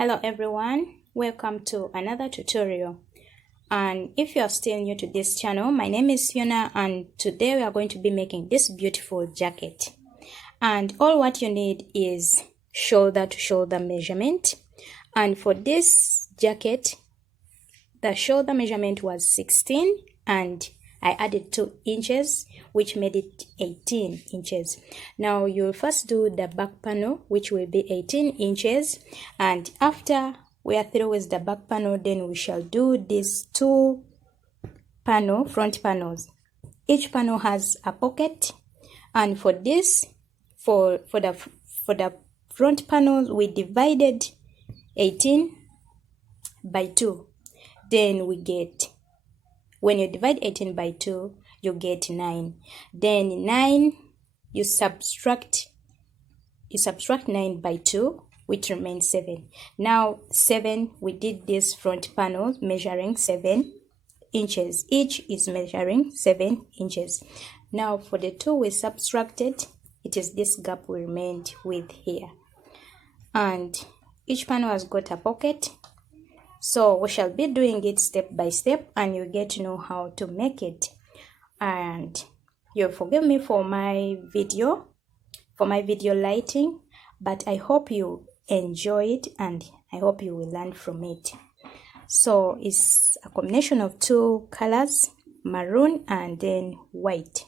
Hello everyone, welcome to another tutorial. And if you are still new to this channel, my name is Fiona and today we are going to be making this beautiful jacket. And all what you need is shoulder to shoulder measurement. And for this jacket, the shoulder measurement was 16 and I added 2 inches, which made it 18 inches. Now you'll first do the back panel, which will be 18 inches. And after we are through with the back panel, then we shall do these 2 front panels. Each panel has a pocket. And for this, for the front panel, we divided 18 by 2. Then we get, when you divide 18 by 2, you get 9. Then 9, you subtract 9 by 2, which remains 7. Now 7, we did this front panel measuring 7 inches. Each is measuring 7 inches. Now for the 2 we subtracted, it is this gap we remained with here. And each panel has got a pocket. So we shall be doing it step by step and you get to know how to make it. And you'll forgive me for my video lighting, but I hope you enjoy it and I hope you will learn from it. So it's a combination of 2 colors, maroon and then white.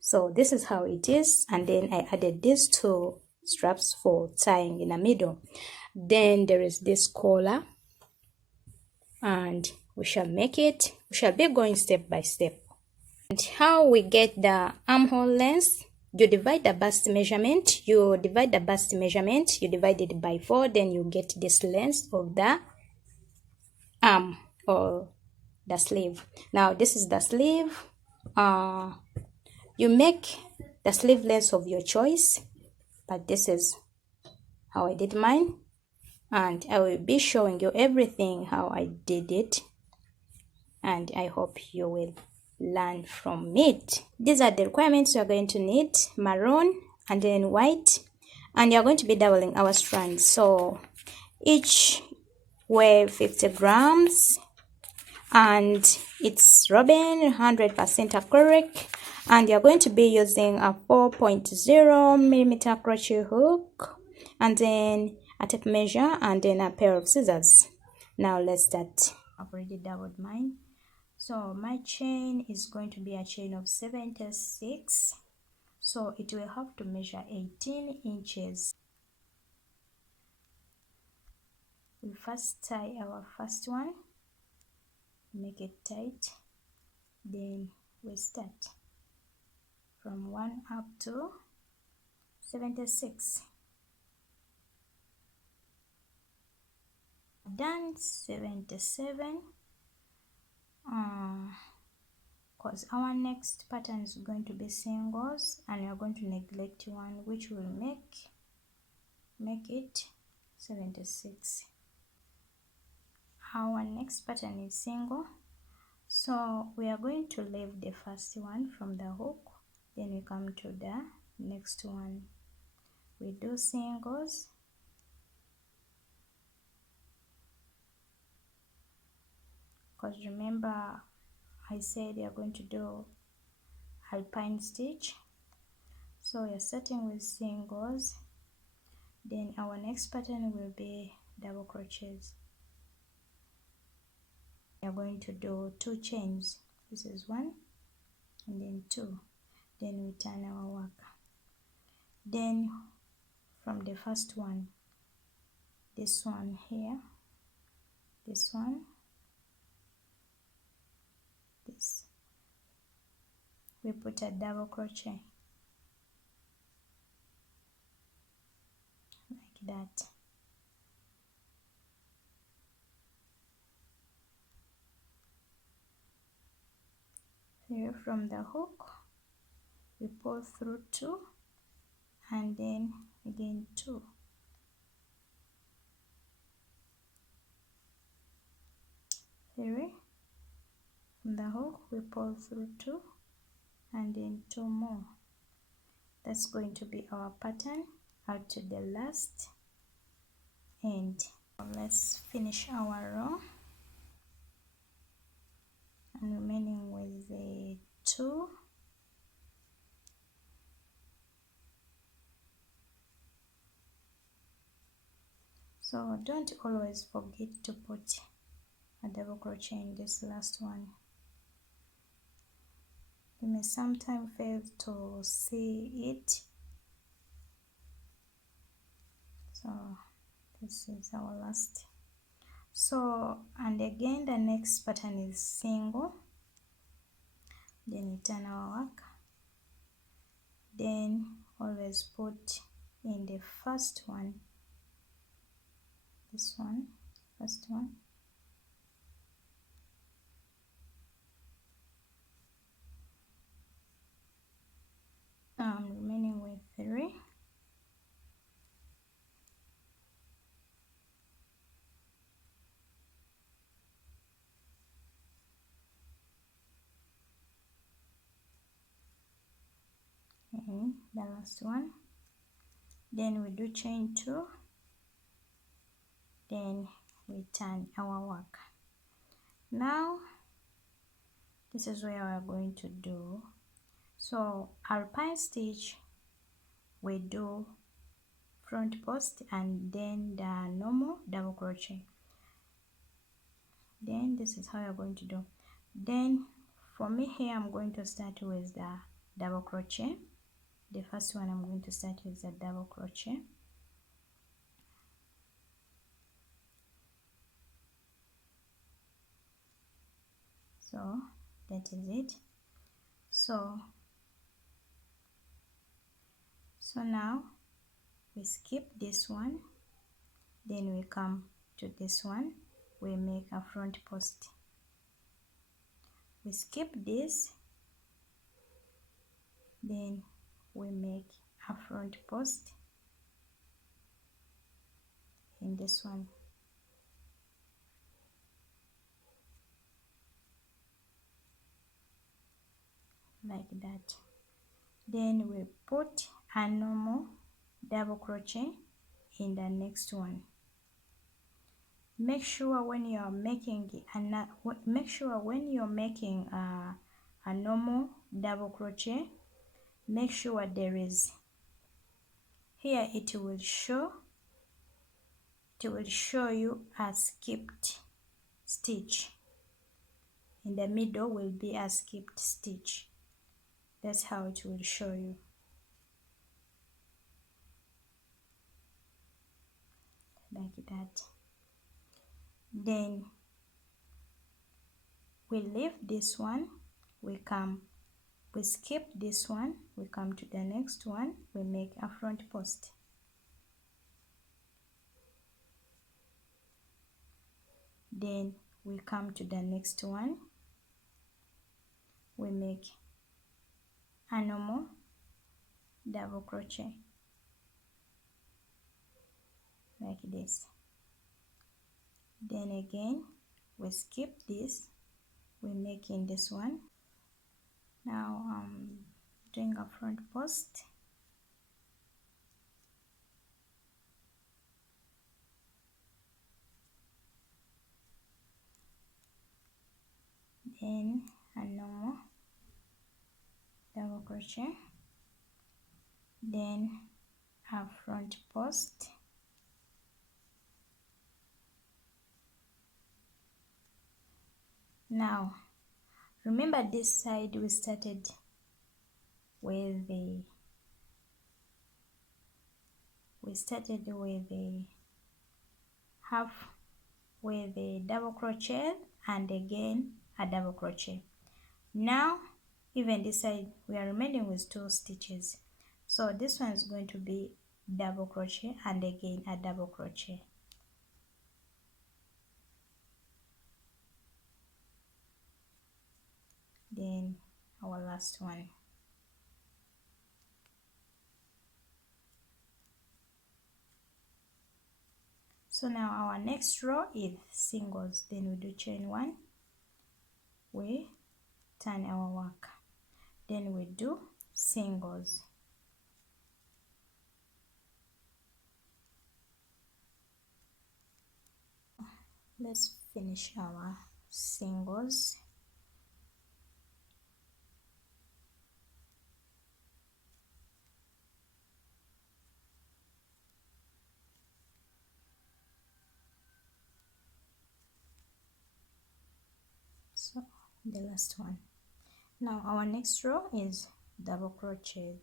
So this is how it is, and then I added these 2 straps for tying in the middle. Then there is this collar. And we shall make it. We shall be going step by step. And how we get the armhole length, you divide the bust measurement, you divide it by 4, then you get this length of the arm or the sleeve. Now this is the sleeve. You make the sleeve length of your choice, but this is how I did mine. And I will be showing you everything how I did it, and I hope you will learn from it. These are the requirements you are going to need: maroon and then white, and you are going to be doubling our strands. So each weigh 50 grams and it's robin 100% acrylic, and you are going to be using a 4.0mm crochet hook and then a tape measure and then a pair of scissors. Now let's start. I've already doubled mine. So my chain is going to be a chain of 76. So it will have to measure 18 inches. We first tie our first one, make it tight, then we start from 1 up to 76. Done 77, because our next pattern is going to be singles and we are going to neglect one, which will make it 76. Our next pattern is single, so we are going to leave the first one from the hook, then we come to the next one. We do singles, because remember I said you're going to do alpine stitch. So you're starting with singles, then our next pattern will be double crochets. You're going to do 2 chains. This is 1 and then 2, then we turn our work. Then from the first one, this one here, this one, this, we put a double crochet like that. Here from the hook we pull through 2 and then again 2. Here from the hook we pull through 2 and then 2 more. That's going to be our pattern out to the last end. Let's finish our row and remaining with the 2. So don't always forget to put a double crochet in this last one. You may sometimes fail to see it. So this is our last. So, and again the next pattern is single. Then we turn our work. Then always put in the first one, this one, first one. Remaining with 3. And the last one. Then we do chain 2. Then we turn our work. Now this is where we are going to do. So alpine stitch, we do front post and then the normal double crochet. Then this is how you're going to do. Then for me here, I'm going to start with the double crochet. The first one I'm going to start with the double crochet. So that is it. So now we skip this one, then we come to this one, we make a front post. We skip this, then we make a front post in this one. Like that. Then we put a normal double crochet in the next one. Make sure when you are making a normal double crochet, make sure there is here, it will show you a skipped stitch. In the middle will be a skipped stitch. That's how it will show you. Like that. Then we leave this one, we skip this one, we come to the next one, we make a front post. Then we come to the next one, we make a normal double crochet like this. Then again we skip this, we make in this one. Now I'm doing a front post. Then a normal double crochet, then a front post, now remember this side we started with the half with the double crochet and again a double crochet. Now even this side we are remaining with 2 stitches, so this one is going to be double crochet and again a double crochet. Then our last one. So now our next row is singles. Then we do chain 1, we turn our work, then we do singles. let's finish our singles. So the last one. Now our next row is double crochet,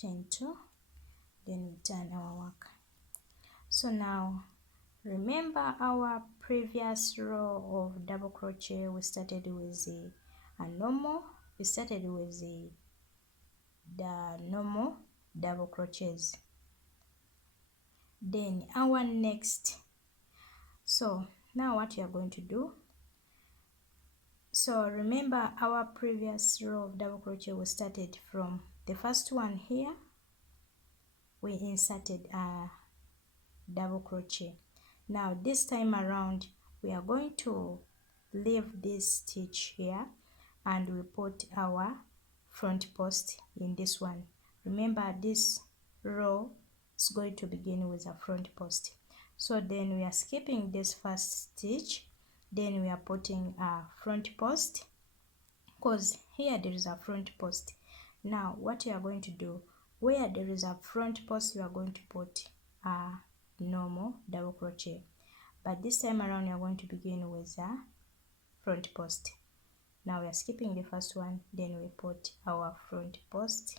chain 2, then we turn our work. So now remember our previous row of double crochet, we started with a normal, we started with the normal double crochets. Then our next, so now what you are going to do, so remember our previous row of double crochet, we started from the first one here, we inserted a double crochet. Now this time around we are going to leave this stitch here and we put our front post in this one. Remember this row is going to begin with a front post, so then we are skipping this first stitch, then we are putting a front post because here there is a front post. Now what you are going to do, where there is a front post you are going to put a normal double crochet, but this time around you are going to begin with a front post. Now we are skipping the first one, then we put our front post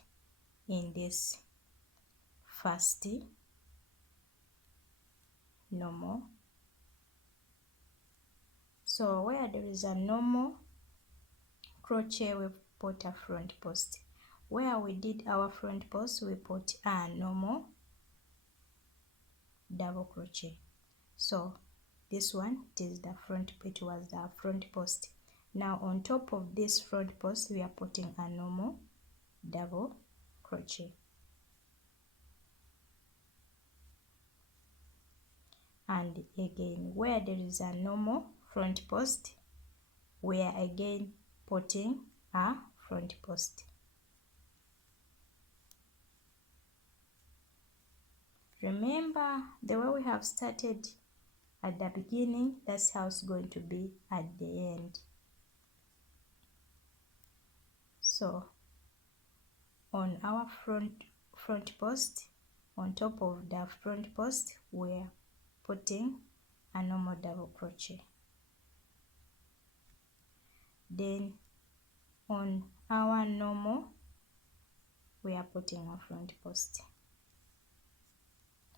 in this first normal. So where there is a normal crochet we put a front post, where we did our front post we put a normal double crochet. So this one, it is the front, it was the front post. Now on top of this front post we are putting a normal double crochet, and again where there is a normal front post we are again putting a front post. Remember the way we have started at the beginning, that's how it's going to be at the end. So on our front post, on top of the front post we're putting a normal double crochet, then on our normal we are putting a front post.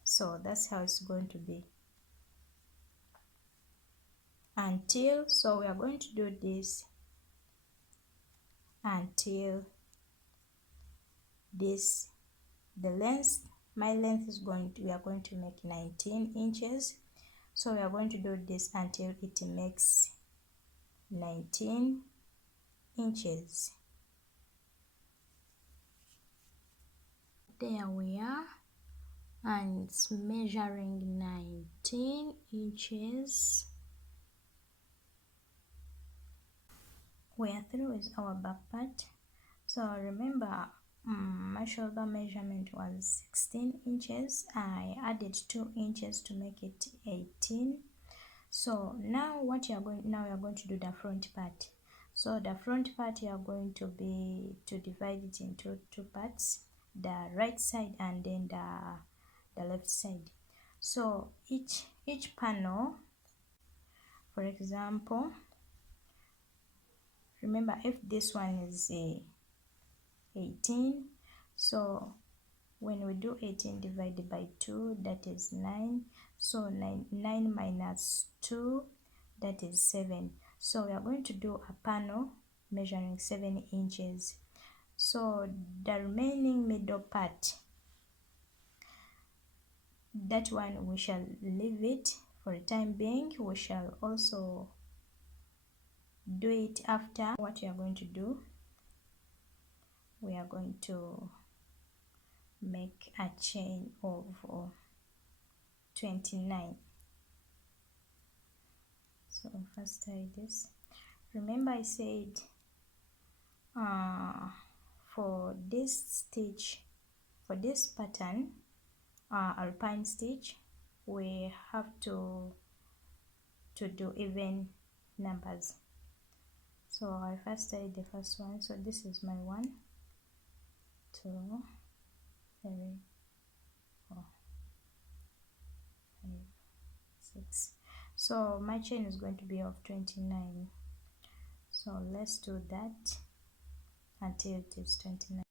So that's how it's going to be until, so we are going to do this until this, the length, my length is going to, we are going to make 19 inches, so we are going to do this until it makes 19 inches. There we are, and it's measuring 19 inches. We are through with our back part. So remember my shoulder measurement was 16 inches. I added 2 inches to make it 18. So now what you are going, now you are going to do the front part. So the front part you are going to be to divide it into 2 parts, the right side and then the left side. So each panel, for example, remember if this one is 18, so when we do 18 divided by 2, that is 9. So 9 minus 2, that is 7. So we are going to do a panel measuring 7 inches. So the remaining middle part, that one we shall leave it for the time being. We shall also do it after. What we are going to do, we are going to make a chain of 29. So first tie this. Remember I said for this stitch, for this pattern, alpine stitch, we have to to do even numbers. So I first started the first one, so this is my 1, 2, 3, 4, 5, 6. So my chain is going to be of 29. So let's do that until it is 29.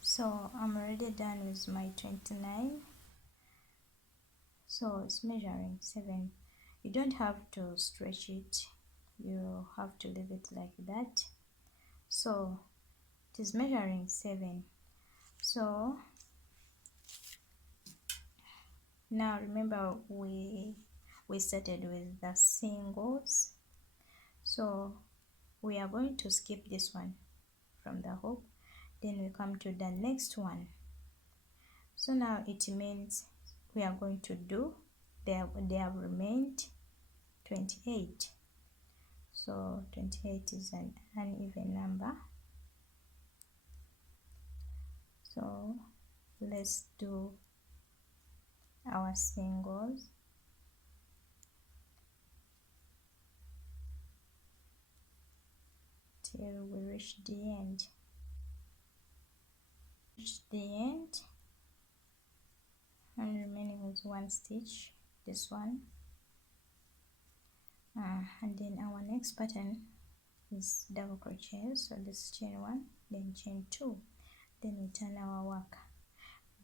So I'm already done with my 29. So it's measuring 7. You don't have to stretch it, you have to leave it like that. So it is measuring 7. So now remember we started with the singles, so we are going to skip this one from the hook, then we come to the next one. So now it means we are going to do, they have remained 28. So 28 is an uneven number. So let's do our singles. Till we reach the end. Reach the end, and remaining with 1 stitch, this one. And then our next pattern is double crochet. So let's chain 1, then chain 2, then we turn our work.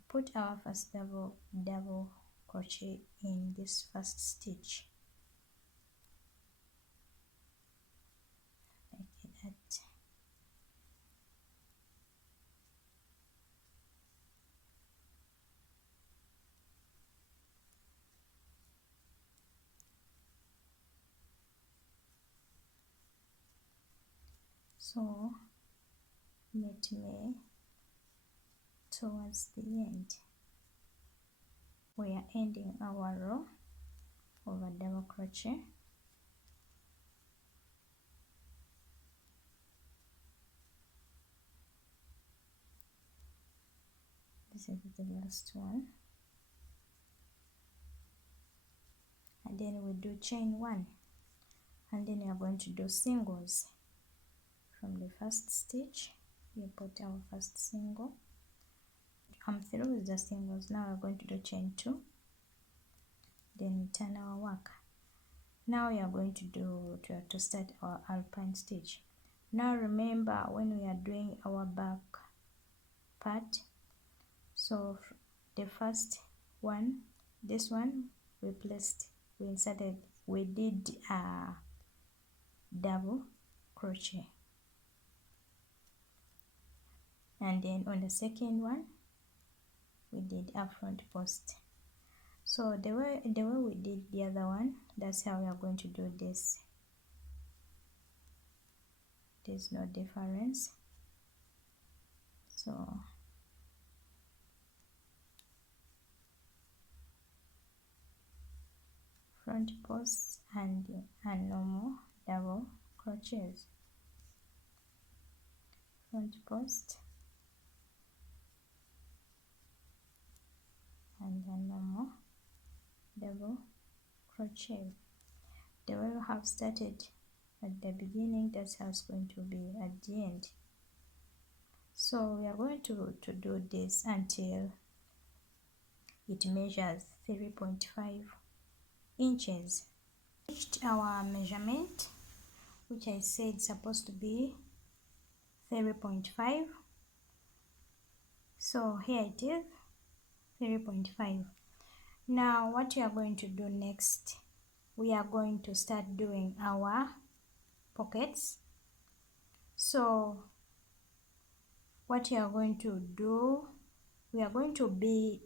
Put our first double crochet in this first stitch like that. So meet me towards the end. We are ending our row of a double crochet. This is the last one, and then we do chain 1, and then we are going to do singles. From the first stitch we put our first single. I'm through with the singles. Now we're going to do chain 2, then we turn our work. Now we are going to do to start our alpine stitch. Now remember when we are doing our back part, so the first one, this one, we inserted, we did a double crochet, and then on the second one we did a front post. So the way we did the other one, that's how we are going to do this. There's no difference. So front post and normal double crochets, front post and a normal double crochet. The way we have started at the beginning, that's how it's going to be at the end. So we are going to do this until it measures 3.5 inches. Reached our measurement, which I said is supposed to be 3.5. So here it is, 3.5. Now what we are going to do next, we are going to start doing our pockets. So what we are going to do, we are going to be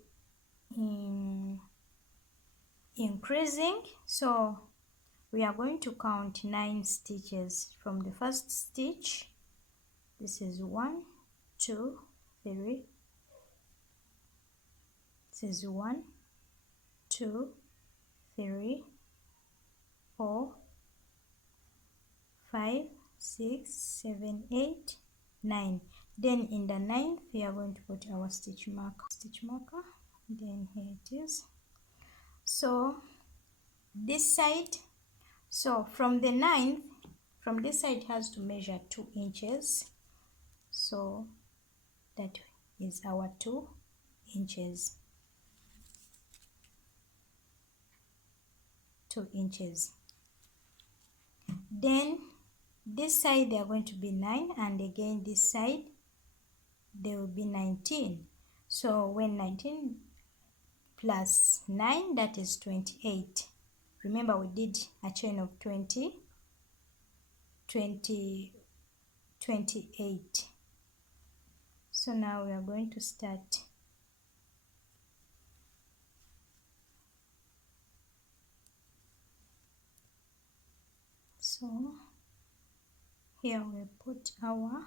increasing. So we are going to count 9 stitches from the first stitch. This is 1, 2, 3. This is 1, 2, 3, 4, 5, 6, 7, 8, 9. Then in the 9th we are going to put our stitch marker. Then here it is. So this side So from the 9th, from this side, it has to measure 2 inches. So that is our 2 inches. 2 inches. Then this side they are going to be 9, and again this side they will be 19. So when 19 plus 9, that is 28. Remember we did a chain of 20, 20, 28. So now we are going to start. So here we put our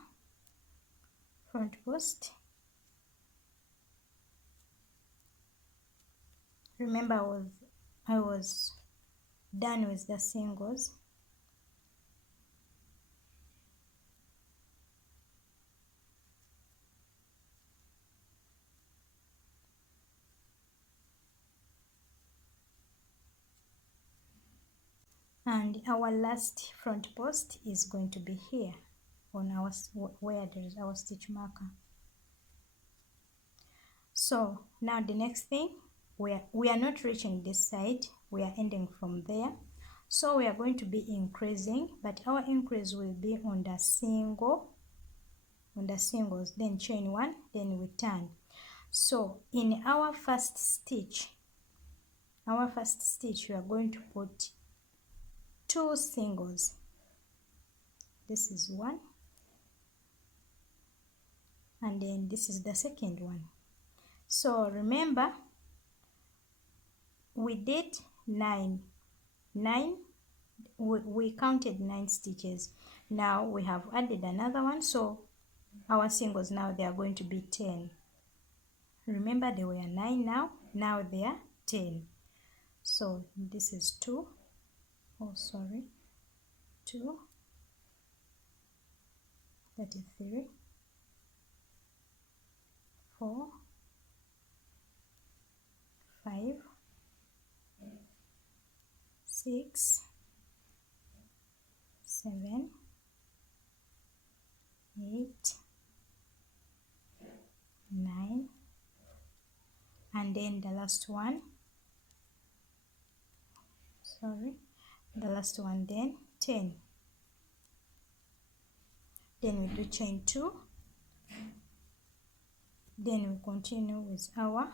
front post. Remember I was done with the singles. And our last front post is going to be here on our where there is our stitch marker. So now the next thing, we are not reaching this side, we are ending from there. So we are going to be increasing, but our increase will be on the singles, then chain 1, then we turn. So in our first stitch, we are going to put 2 singles. This is 1, and then this is the second one. So remember we did 9, we counted 9 stitches. Now we have added another one, so our singles now they are going to be 10. Remember they were 9, now they are 10. So this is 2, 2, that is 3, 4, 5, 6, 7, 8, 9, and then the last one, then 10. Then we do chain 2, then we continue with our,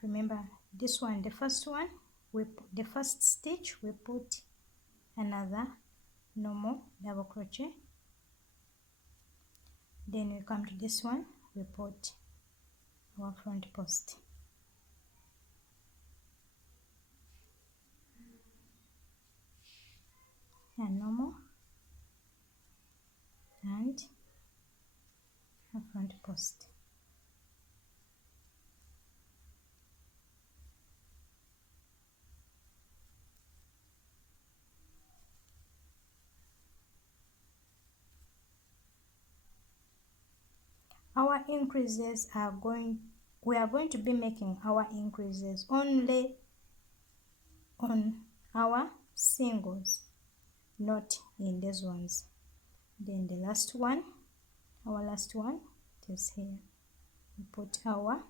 remember this one, the first one, the first stitch we put another normal double crochet, then we come to this one, we put our front post. A normal and a front post. Our increases we are going to be making our increases only on our singles, not in these ones. Then the last one, our last one is here. We put our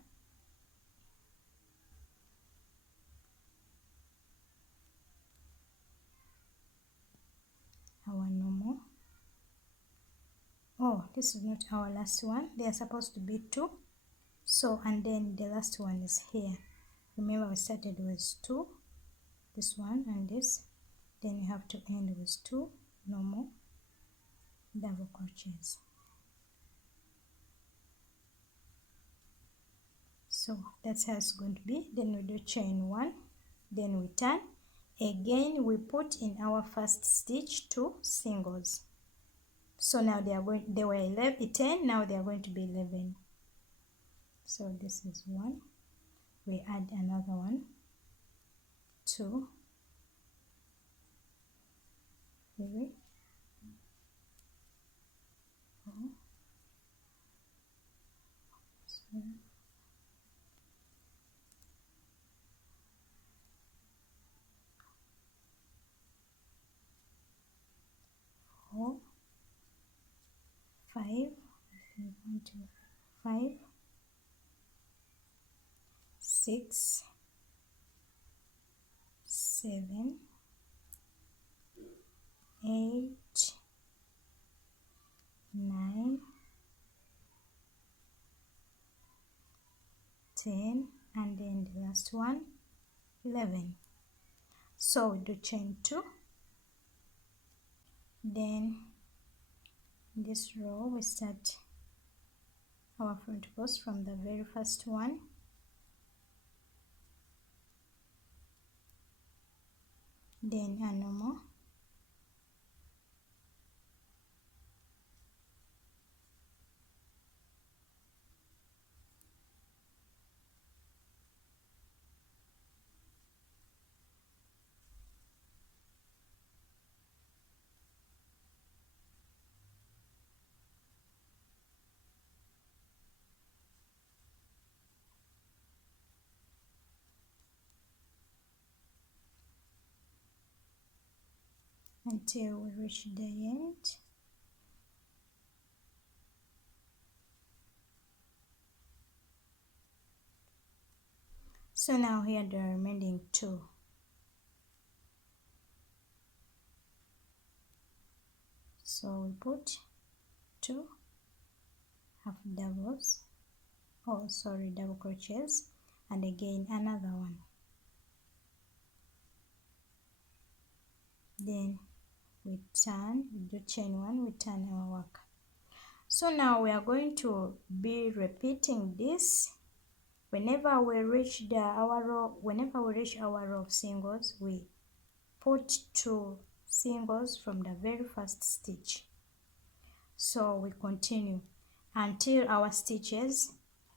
normal. Oh, this is not our last one. They are supposed to be 2. So, and then the last one is here. Remember we started with 2, this one and this. Then you have to end with 2 normal double crochets. So that's how it's going to be. Then we do chain 1, then we turn. Again we put in our first stitch 2 singles. So now they were 10, now they are going to be 11. So this is 1, we add another one, 2, 3, 4, 7, 8, 2, 5, 6, 7, 8, 9, 10, and then the last one 11. So we do chain 2, then in this row we start our front post from the very first one, then a normal, until we reach the end. So now here the remaining 2. So we put 2 half doubles, oh sorry, double crochets, and again another one. Then we turn, we do chain 1, we turn our work. So now we are going to be repeating this. Whenever we reach our row of singles, we put 2 singles from the very first stitch. So we continue until our stitches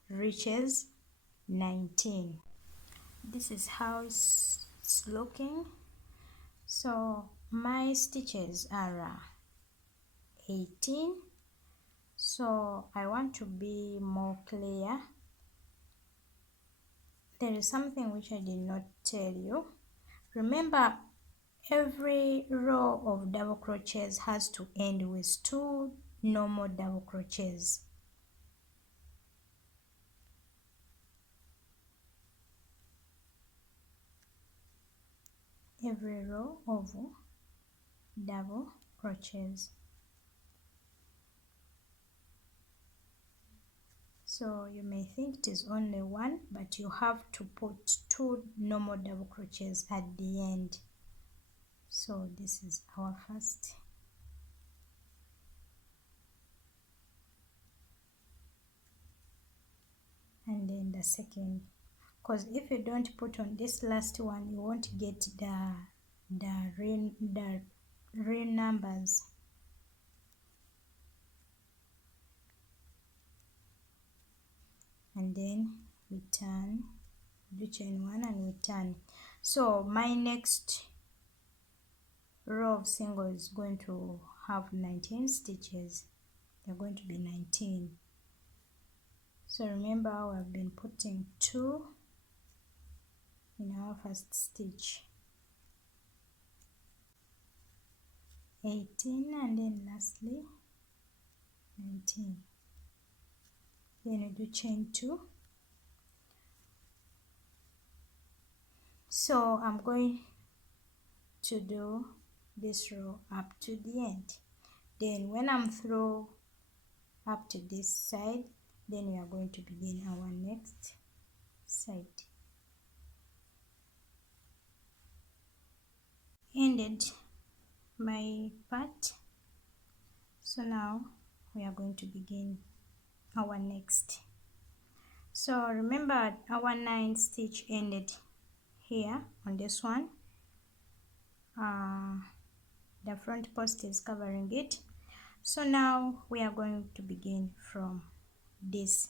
reaches 19. This is how it's looking. So my stitches are 18. So I want to be more clear. There is something which I did not tell you. Remember, every row of double crochets has to end with 2 normal double crochets. Every row of double crochets. So you may think it is only 1, but you have to put 2 normal double crochets at the end. So this is our first. And then the second. Because if you don't put on this last one, you won't get the real numbers. And then we turn, do chain 1 and we turn. So my next row of single is going to have 19 stitches. They're going to be 19. So remember, we have been putting 2 in our first stitch, 18, and then lastly 19. Then we do chain 2. So I'm going to do this row up to the end. Then when I'm through up to this side, then we are going to begin our next side. Ended my part. So now we are going to begin our next. So remember, our 9 stitch ended here on this one. The front post is covering it. So now we are going to begin from this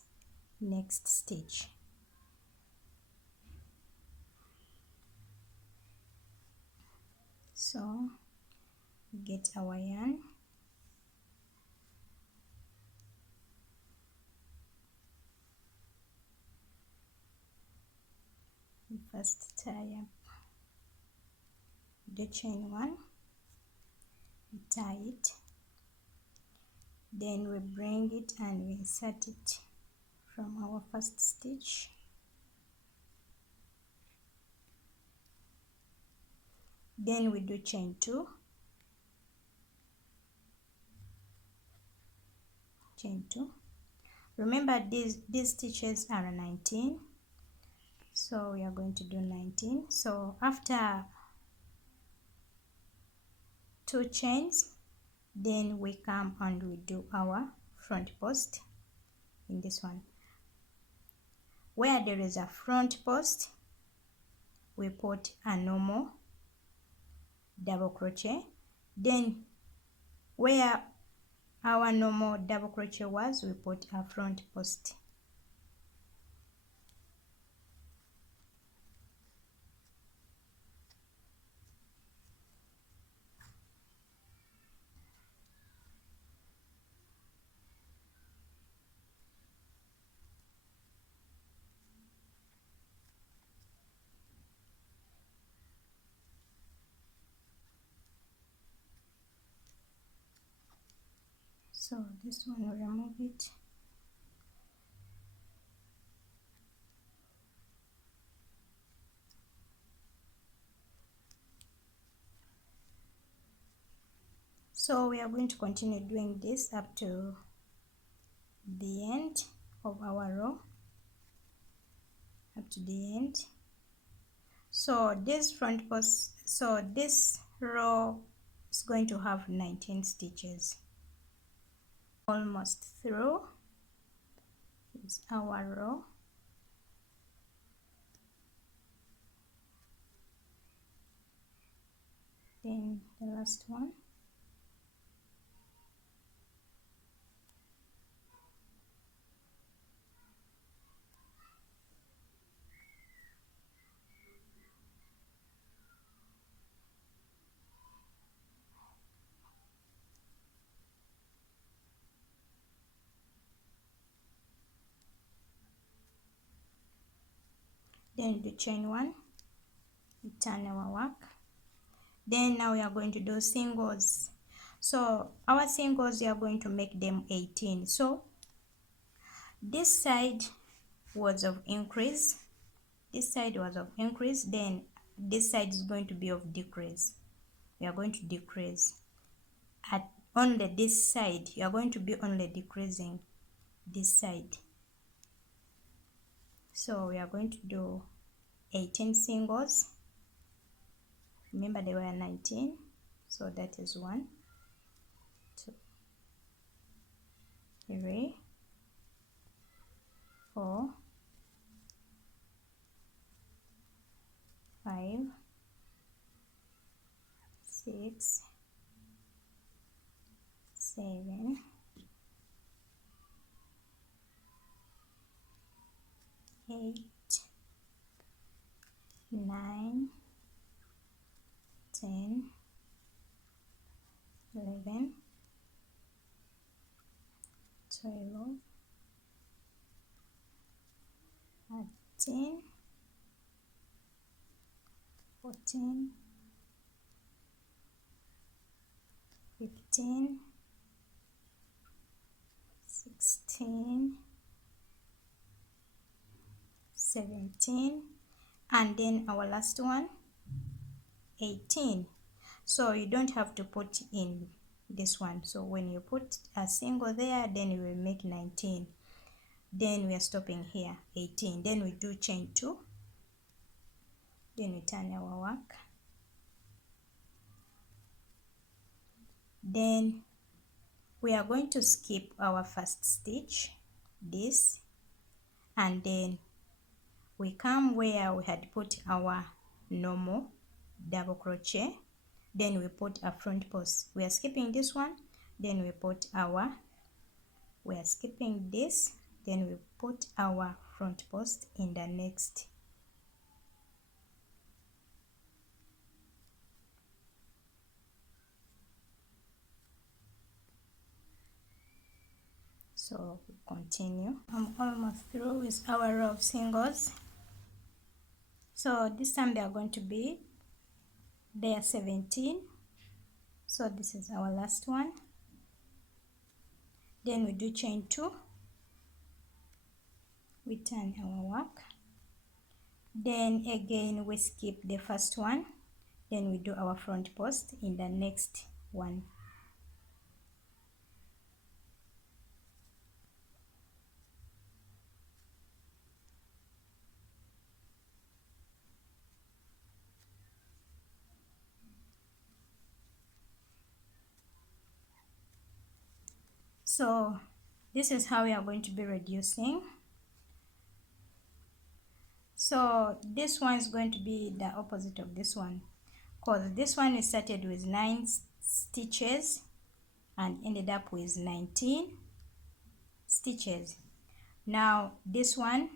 next stitch. So we get our yarn, we first tie up, do chain 1, we tie it, Then we bring it and we insert it from our first stitch. Then we do chain 2, chain 2. Remember these stitches are 19, so we are going to do 19. So after 2 chains, then we come and we do our front post in this one. Where there is a front post, we put a normal double crochet. Then where our normal double crochet was, we put a front post. So this one, we remove it. So we are going to continue doing this up to the end of our row, up to the end. So this front post, so this row is going to have 19 stitches. Almost through is our row. Then the last one. Then do chain 1, turn our work. Then now we are going to do singles. So our singles, we are going to make them 18. So this side was of increase, this side was of increase, then this side is going to be of decrease. We are going to decrease. At only this side, you are going to be only decreasing this side. So we are going to do 18 singles. Remember they were 19, so that is 1, 2, 3, 4, 5, 6, 7, 8, 9, 10, 11, 12, 13, 14, 15, 16, 17, and then our last one, 18. So you don't have to put in this one. So when you put a single there, then you will make 19. Then we are stopping here, 18. Then we do chain 2. Then we turn our work. Then we are going to skip our first stitch, this, and then we come where we had put our normal double crochet. Then we put a front post. We are skipping this one, then we put our, we are skipping this, then we put our front post in the next. So we continue. I'm almost through with our row of singles. So this time they are going to be, they are 17. So this is our last one. then we do chain 2, we turn our work, then again we skip the first one, then we do our front post in the next one. So this is how we are going to be reducing. So this one is going to be the opposite of this one, because this one is started with 9 stitches and ended up with 19 stitches. Now this one,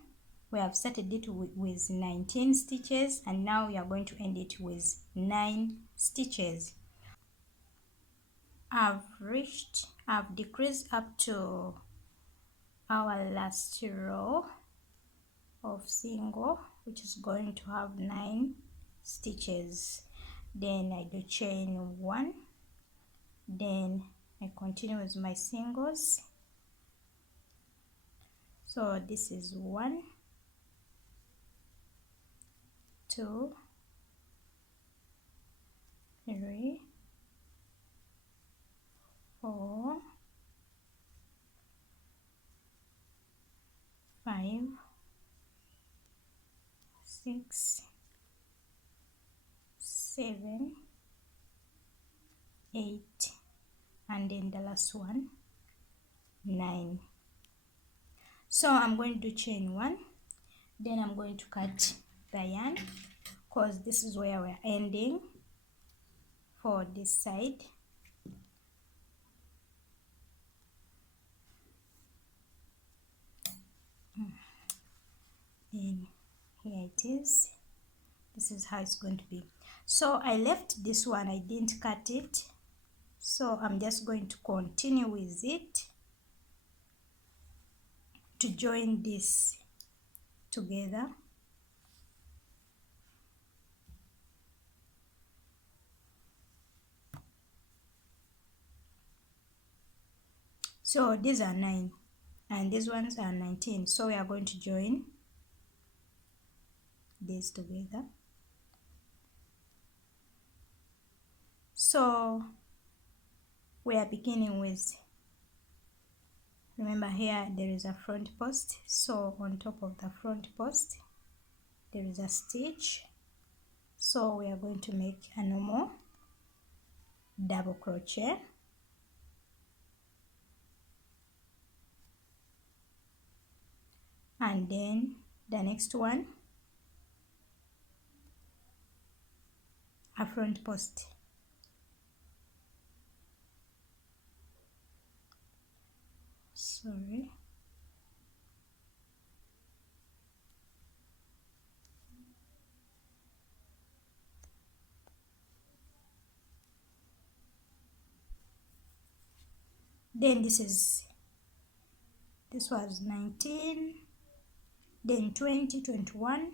we have started it with 19 stitches, and now we are going to end it with 9 stitches. I've decreased up to our last row of single, which is going to have 9 stitches. Then I do chain 1, then I continue with my singles. So this is 1, 2, 3, 4, 5, 6, 7, 8, and then the last one 9. So I'm going to do chain 1, then I'm going to cut the yarn, because this is where we're ending for this side. Then here it is. This is how it's going to be. So I left this one, I didn't cut it, so I'm just going to continue with it to join this together. So these are 9 and these ones are 19, so we are going to join these together. So we are beginning with, remember here there is a front post, so on top of the front post there is a stitch, so we are going to make a normal double crochet, and then the next one a front post. Sorry. Then this was 19, then 20, 21,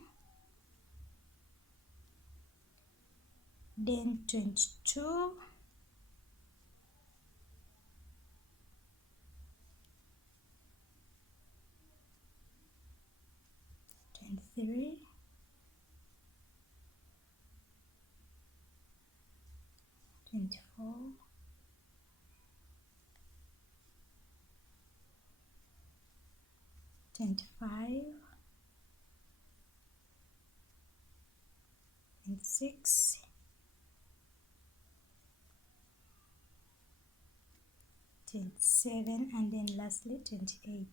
then 22, 23, 24, 25, 26, 27, and then lastly 28.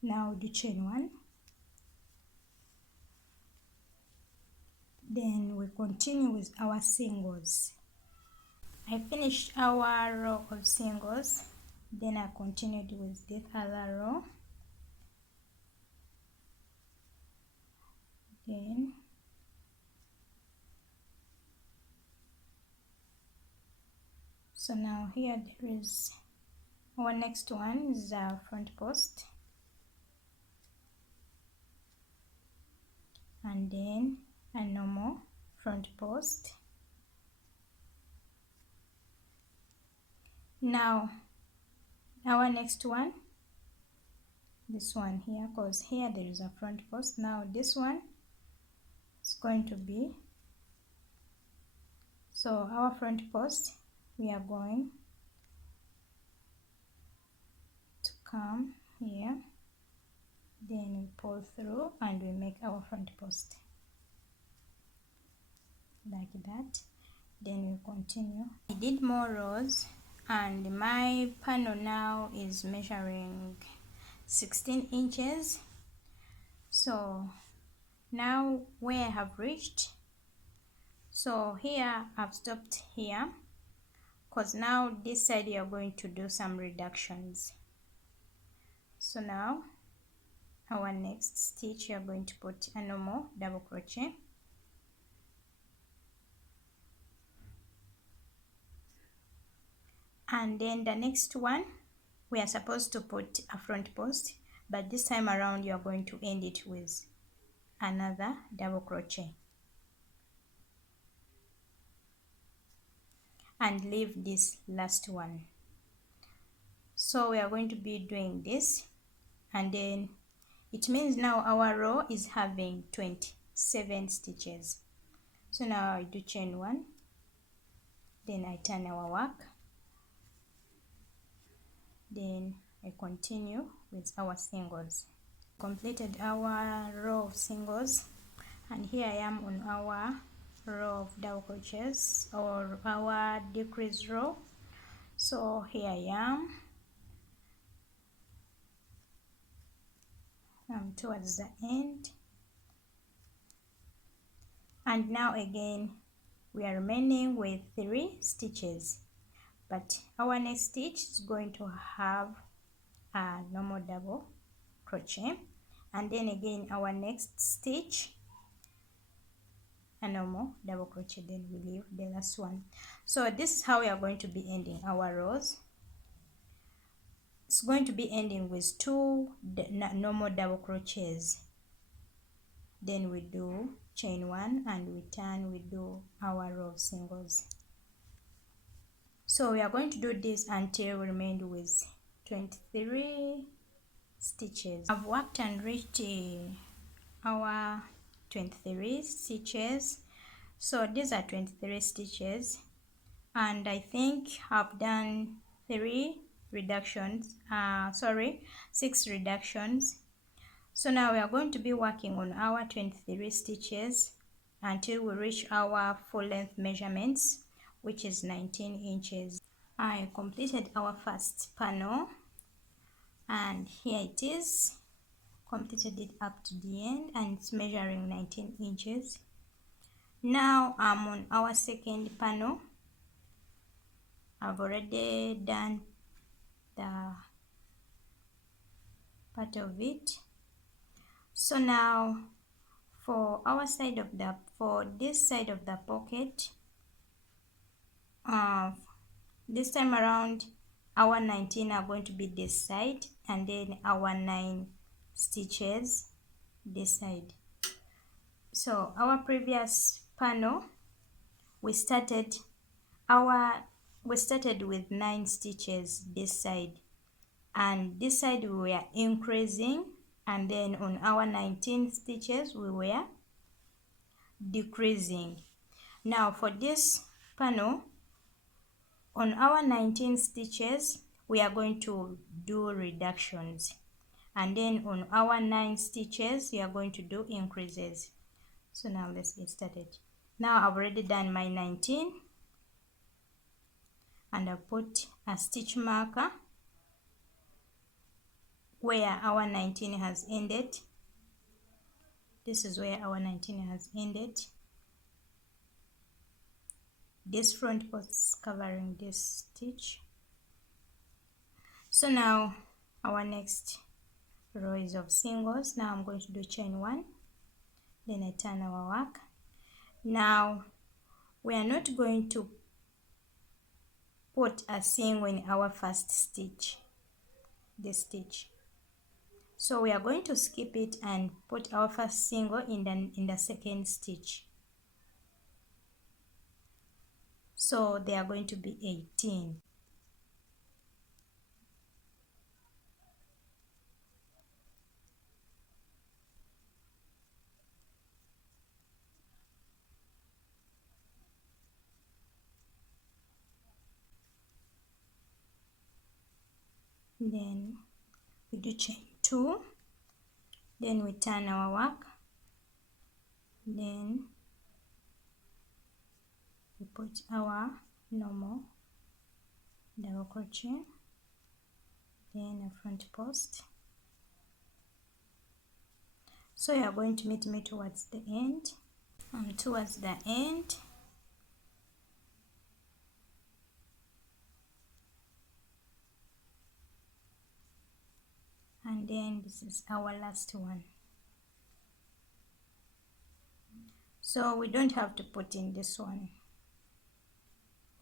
Now do chain 1, then we continue with our singles. I finished our row of singles, then I continued with the other row. Then so now here there is our next one is our front post, and then a normal front post. Now our next one, this one here, because here there is a front post. Now this one is going to be, so our front post, we are going to come here, then we pull through and we make our front post like that. Then we continue. I did more rows and my panel now is measuring 16 inches. So now where I have reached, so here I've stopped here because now this side you are going to do some reductions. So now our next stitch, you are going to put a normal double crochet, and then the next one we are supposed to put a front post, but this time around you are going to end it with another double crochet and leave this last one. So we are going to be doing this, and then it means now our row is having 27 stitches. So now I do chain 1, then I turn our work, then I continue with our singles. Completed our row of singles, and here I am on our row of double crochets or our decrease row. So here I am, I'm towards the end, and now again we are remaining with 3 stitches, but our next stitch is going to have a normal double crochet, and then again our next stitch a normal double crochet, then we leave the last one. So this is how we are going to be ending our rows. It's going to be ending with 2 normal double crochets, then we do chain 1 and we turn, we do our row of singles. So we are going to do this until we remain with 23 stitches. I've worked and reached our 23 stitches. So these are 23 stitches, and I think I've done 6 reductions. So now we are going to be working on our 23 stitches until we reach our full length measurements, which is 19 inches. I completed our first panel, and here it is, completed it up to the end, and it's measuring 19 inches. Now I'm on our second panel. I've already done the part of it. So now for our side of the, for this side of the pocket, this time around our 19 are going to be this side, and then our 9 stitches this side. So our previous panel we started with 9 stitches this side, and this side we were increasing, and then on our 19 stitches we were decreasing. Now for this panel, on our 19 stitches we are going to do reductions, and then on our 9 stitches we are going to do increases. So now let's get started. Now I've already done my 19, and I put a stitch marker where our 19 has ended. This is where our 19 has ended. This front post is covering this stitch. So now our next row is of singles. Now I'm going to do chain 1, then I turn our work. Now we are not going to put a single in our first stitch, this stitch. So we are going to skip it and put our first single in the second stitch. So they are going to be 18. Then we do chain 2, then we turn our work, then we put our normal double crochet, then a front post. So you are going to meet me towards the end. Towards the end, and then this is our last one. So we don't have to put in this one.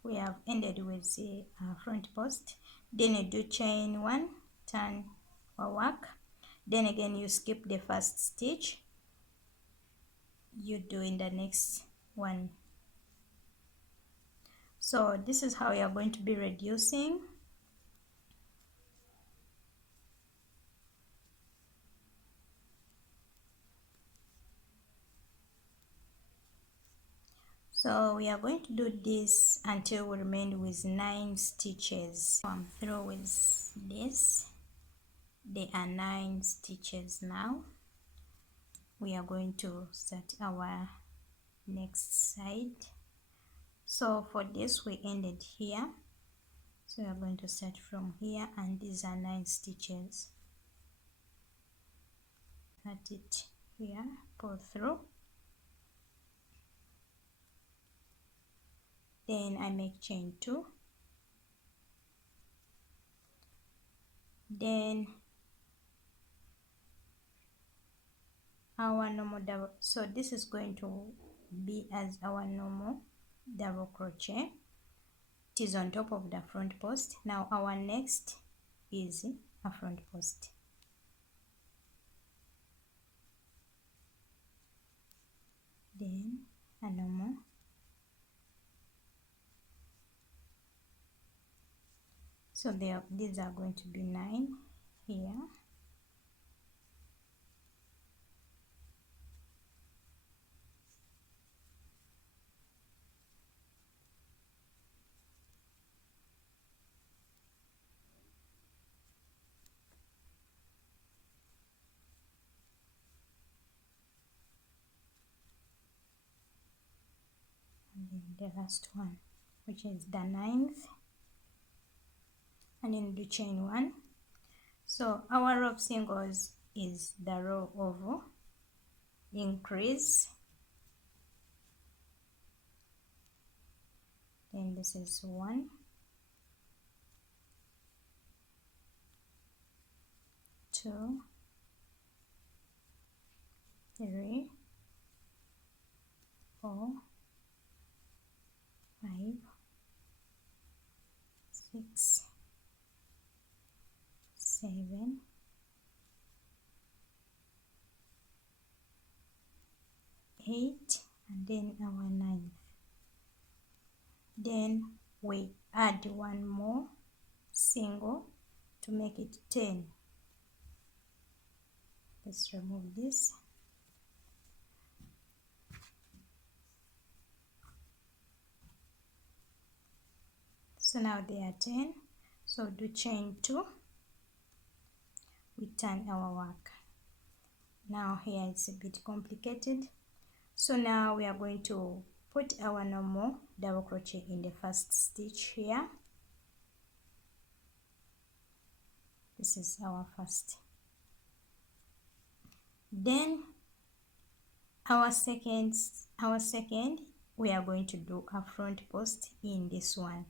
We have ended with the front post. Then you do chain 1, turn or work, then again you skip the first stitch, you do in the next one. So this is how you are going to be reducing. So we are going to do this until we remain with 9 stitches. I'm through with this. There are 9 stitches now. We are going to start our next side. So for this we ended here. So we are going to start from here, and these are 9 stitches. Cut it here, pull through. Then I make chain 2. Then our normal double, so this is going to be as our normal double crochet. It is on top of the front post. Now our next is a front post. Then a normal. So these are going to be 9 here. And then the last one, which is the 9th. And then do chain 1. So our row of singles is the row of increase. Then this is 1, 2, 3, 4, 5, 6, 7, 8, and then our 9th. Then we add one more single to make it 10. Let's remove this. So now they are 10. So do chain 2. We turn our work. Now here it's a bit complicated. So now we are going to put our normal double crochet in the first stitch here. This is our first. Then our second we are going to do a front post in this one.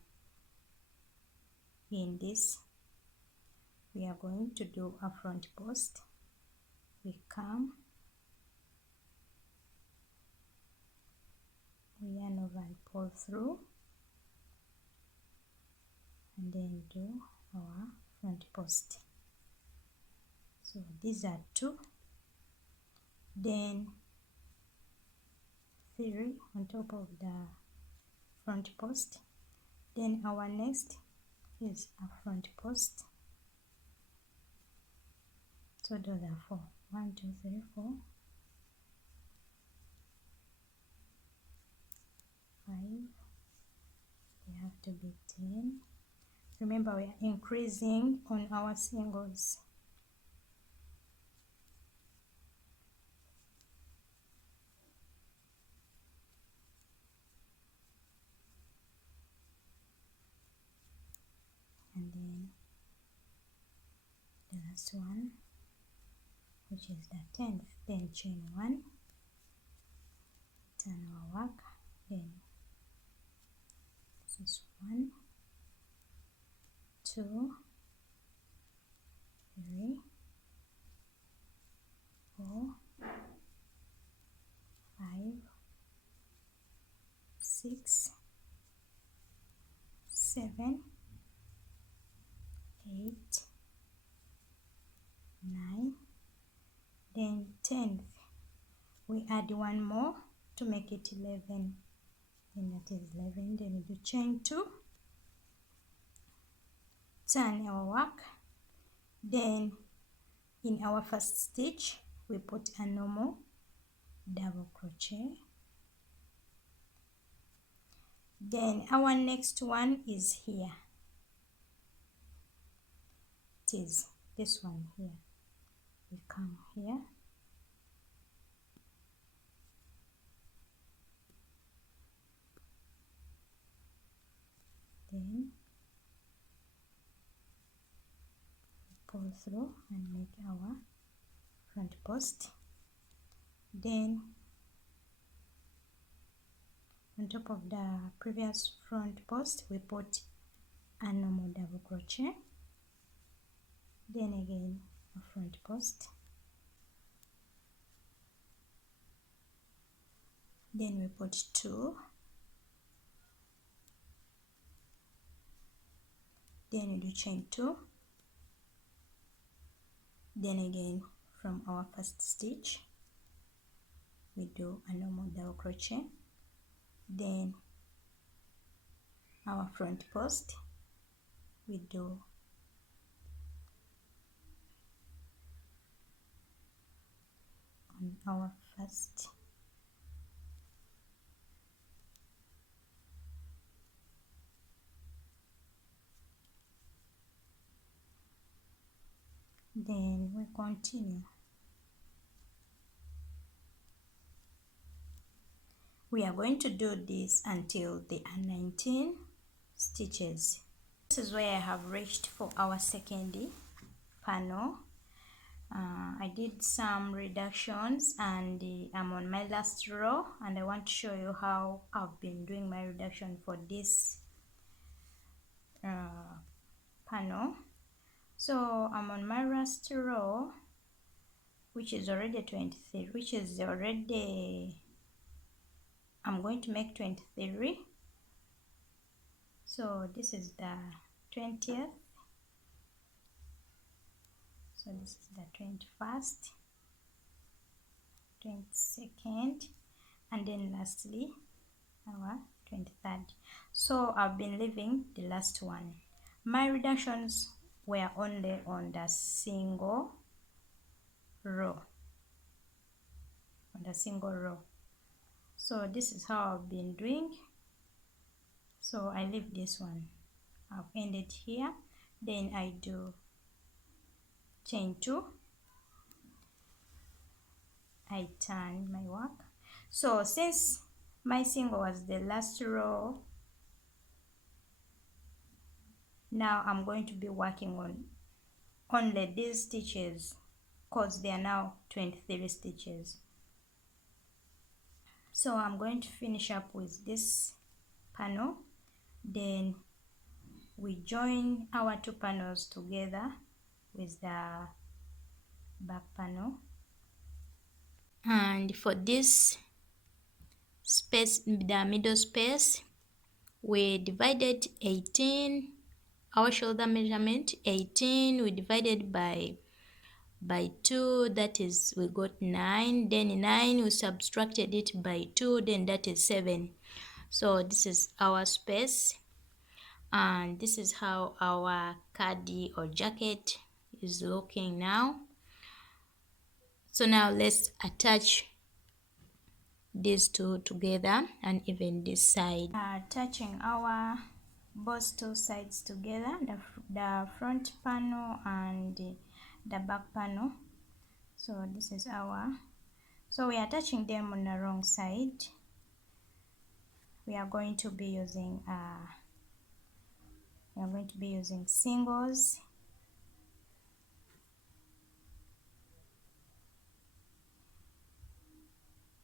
In this we are going to do a front post. We come, we yarn over and pull through, and then do our front post. So So these are 2, then 3 on top of the front post. Then our next is a front post. So those are 4. 1, 2, 3, 4, 5. They have to be 10. Remember, we are increasing on our singles. And then the last one, which is the 10th, then chain 1, turn our work, then this is 1, 2, 3, 4, 5, 6, 7, 8, 9, then 10th we add one more to make it 11, then that is 11. Then we do chain 2, turn our work, then in our first stitch we put a normal double crochet. Then our next one is here. It is this one here. We come here, then pull through and make our front post. Then on top of the previous front post we put a normal double crochet, then again a front post, then we put 2, then we do chain 2, then again from our first stitch we do a normal double crochet, then our front post we do on our first, then we continue. We are going to do this until there are 19 stitches. This is where I have reached for our second panel. I did some reductions and I'm on my last row, and I want to show you how I've been doing my reduction for this panel. So I'm on my last row, which is already 23, which is already, I'm going to make 23. So this is the 20th. So this is the 21st, 22nd, and then lastly our 23rd. So I've been leaving the last one. My reductions were only on the single row, So this is how I've been doing. So I leave this one. I've ended here. Then I do chain 2, I turn my work. So since my single was the last row, now I'm going to be working on only these stitches because they are now 23 stitches. So I'm going to finish up with this panel, then we join our 2 panels together with the back panel. And for this space, the middle space, we divided 18, our shoulder measurement 18, we divided by by 2, that is, we got 9. Then 9, we subtracted it by 2, then that is 7. So this is our space, and this is how our cardi or jacket is looking now. So now let's attach these two together, and even this side. Attaching our both two sides together, the front panel and the back panel. So this is so we are attaching them on the wrong side. We are going to be using singles.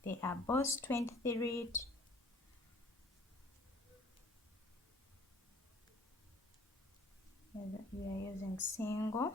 They are both 23. We are using single.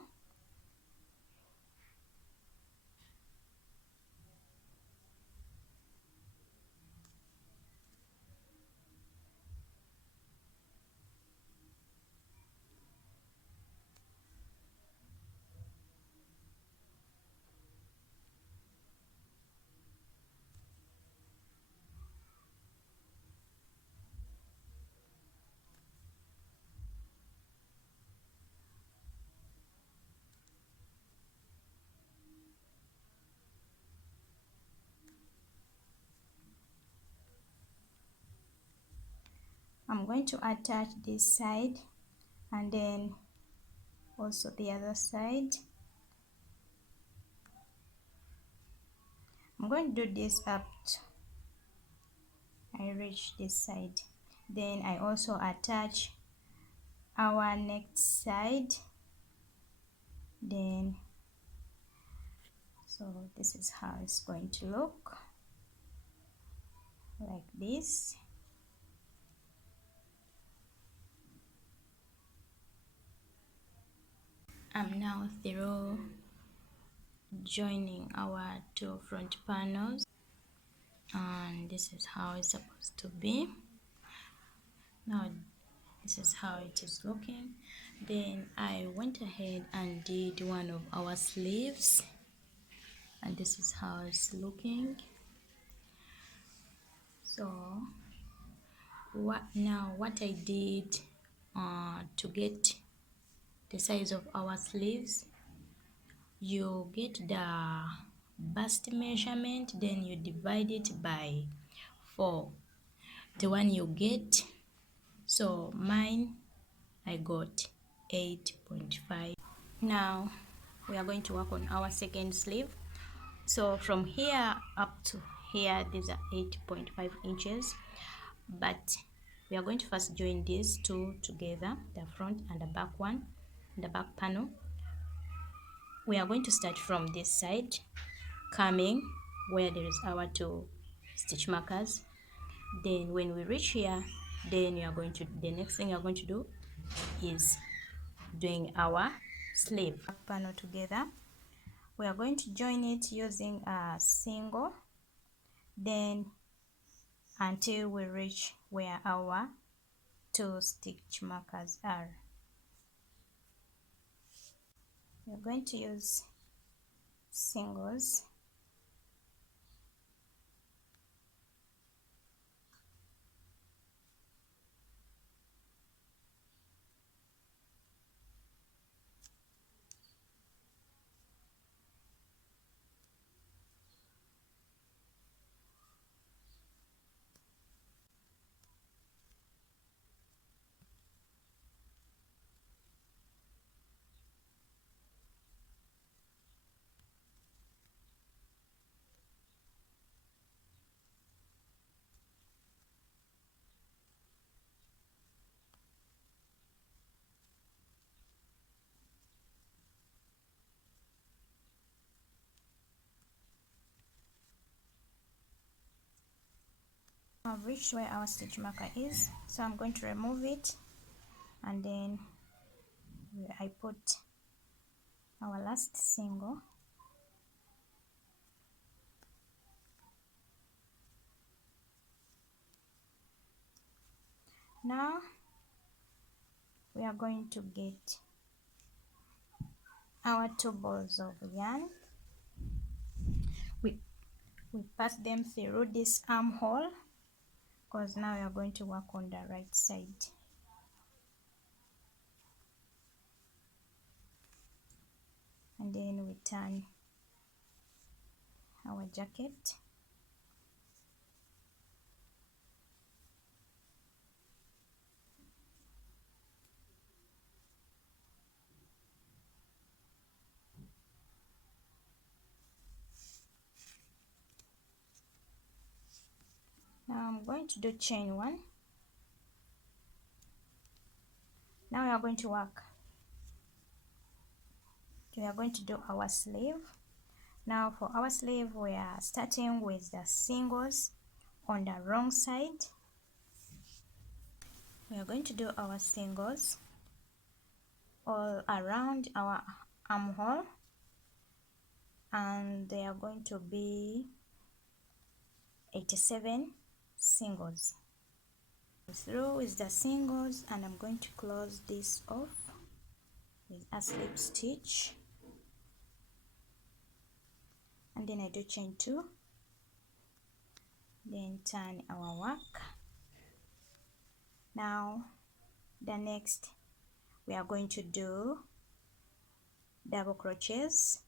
I'm going to attach this side and then also the other side. I'm going to do this up to I reach this side. Then I also attach our next side. Then so this is how it's going to look, like this. I'm now through joining our two front panels, and this is how it's supposed to be. Now this is how it is looking. Then I went ahead and did one of our sleeves, and this is how it's looking. So what I did to get the size of our sleeves, you get the bust measurement, then you divide it by 4, the one you get. So mine, I got 8.5. Now we are going to work on our second sleeve. So from here up to here, these are 8.5 inches, but we are going to first join these two together, the front and the back one, the back panel. We are going to start from this side, coming where there is our two stitch markers. Then when we reach here, then the next thing you're going to do is doing our sleeve panel together. We are going to join it using a single, then until we reach where our two stitch markers are. We are going to use singles. I've reached where our stitch marker is, so I'm going to remove it, and then I put our last single. Now we are going to get our 2 balls of yarn. We pass them through this armhole, because now we are going to work on the right side. And then we turn our jacket. Now I'm going to do chain 1. Now we are going to work. We are going to do our sleeve. Now for our sleeve, we are starting with the singles on the wrong side. We are going to do our singles all around our armhole, and they are going to be 87 singles. Through with the singles, and I'm going to close this off with a slip stitch, and then I do chain 2, then turn our work. Now the next, we are going to do double crochets,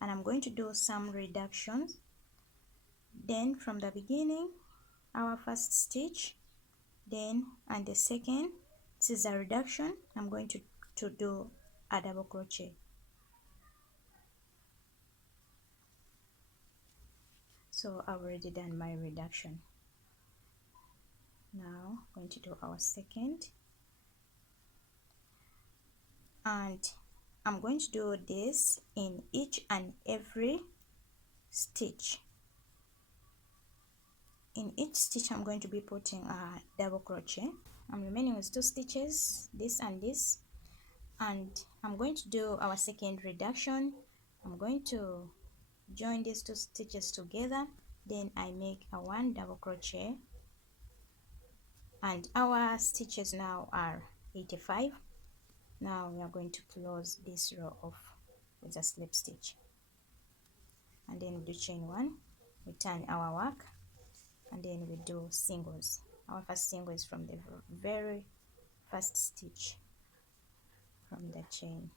and I'm going to do some reductions. Then from the beginning, our first stitch, then and the second, this is a reduction. I'm going to do a double crochet. So I've already done my reduction. Now I'm going to do our second, and I'm going to do this in each and every stitch. In each stitch, I'm going to be putting a double crochet. I'm remaining with 2 stitches, this and this, and I'm going to do our second reduction. I'm going to join these 2 stitches together, then I make a 1 double crochet, and our stitches now are 85. Now we are going to close this row off with a slip stitch, and then we do chain 1, we turn our work, and then we do singles. Our first single is from the very first stitch from the chain.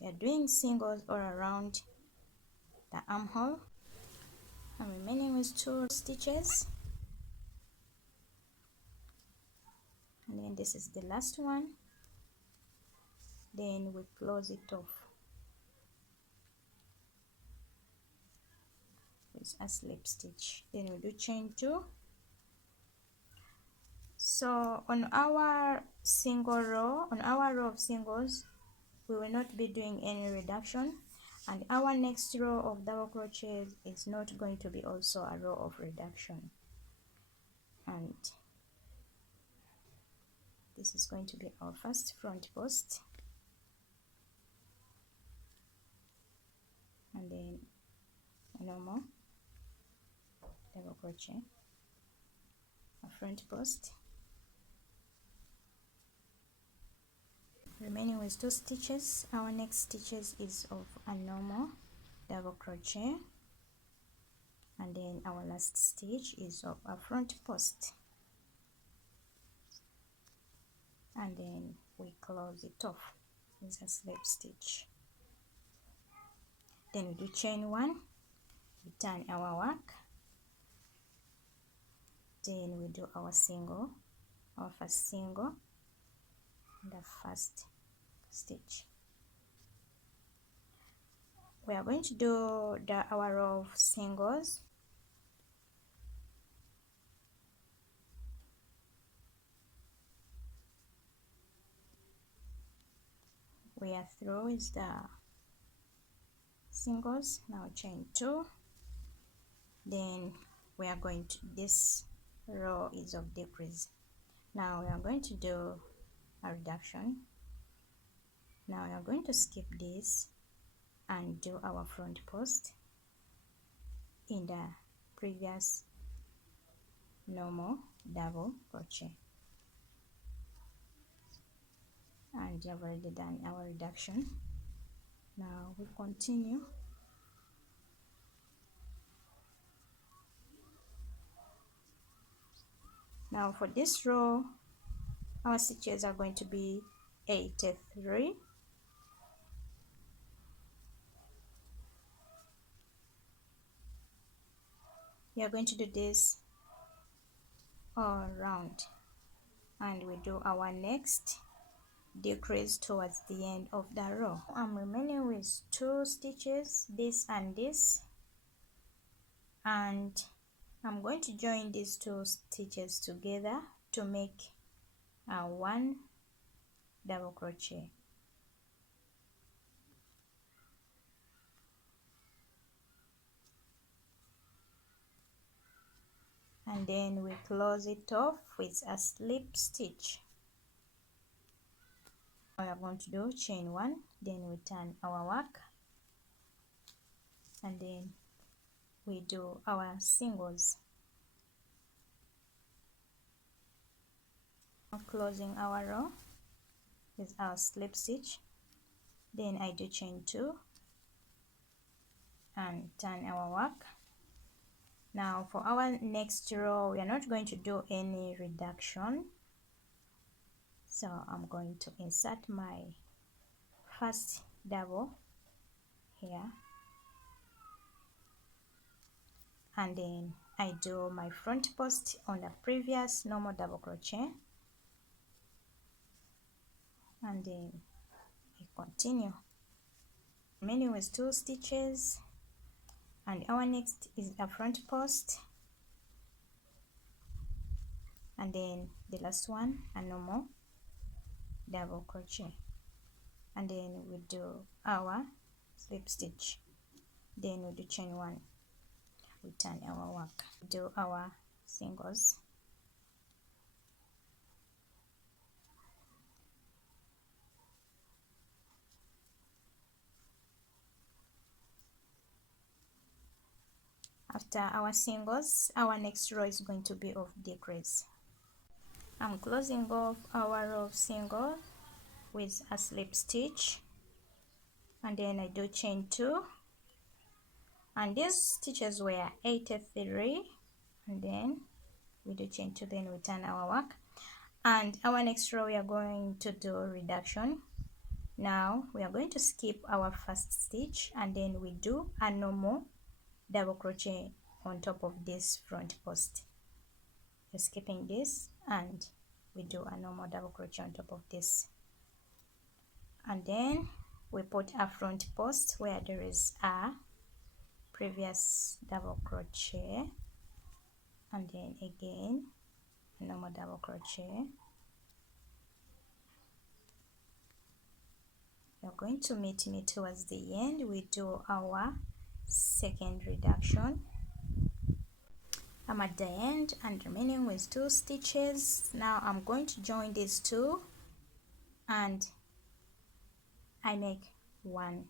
We are doing singles all around the armhole. I'm remaining with 2 stitches, and then this is the last one. Then we close it off with a slip stitch. Then we do chain 2. So on our single row, on our row of singles, we will not be doing any reduction, and our next row of double crochets is not going to be also a row of reduction. And this is going to be our first front post, and then a normal double crochet, a front post, remaining with 2 stitches. Our next stitches is of a normal double crochet, and then our last stitch is of a front post, and then we close it off with a slip stitch. Then we do chain 1, we turn our work, then we do our single, our first single, the first stitch. We are going to do our row of singles. We are through with the singles. Now chain 2, then we are going to, this row is of decrease. Now we are going to do a reduction. Now we are going to skip this and do our front post in the previous normal double crochet. And we have already done our reduction. Now we continue. Now for this row, our stitches are going to be 83. We are going to do this all around, and we do our next decrease towards the end of the row. I'm remaining with 2 stitches, this and this, and I'm going to join these 2 stitches together to make a 1 double crochet. And then we close it off with a slip stitch. We are going to do chain 1, then we turn our work, and then we do our singles. Closing our row with our slip stitch, then I do chain 2 and turn our work. Now for our next row, we are not going to do any reduction, so I'm going to insert my first double here, and then I do my front post on the previous normal double crochet, and then I continue remaining with 2 stitches, and our next is a front post, and then the last one a normal double crochet, and then we do our slip stitch, then we do chain 1, we turn our work, do our singles, after our singles, our next row is going to be of decrease. I'm closing off our row of single with a slip stitch, and then I do chain 2, and these stitches were 83, and then we do chain 2, then we turn our work, and our next row we are going to do reduction. Now we are going to skip our first stitch, and then we do a normal double crochet on top of this front post. We're skipping this, and we do a normal double crochet on top of this, and then we put a front post where there is a previous double crochet, and then again a normal double crochet. We're going to meet me towards the end. We do our second reduction. I'm at the end and remaining with 2 stitches. Now I'm going to join these 2, and I make 1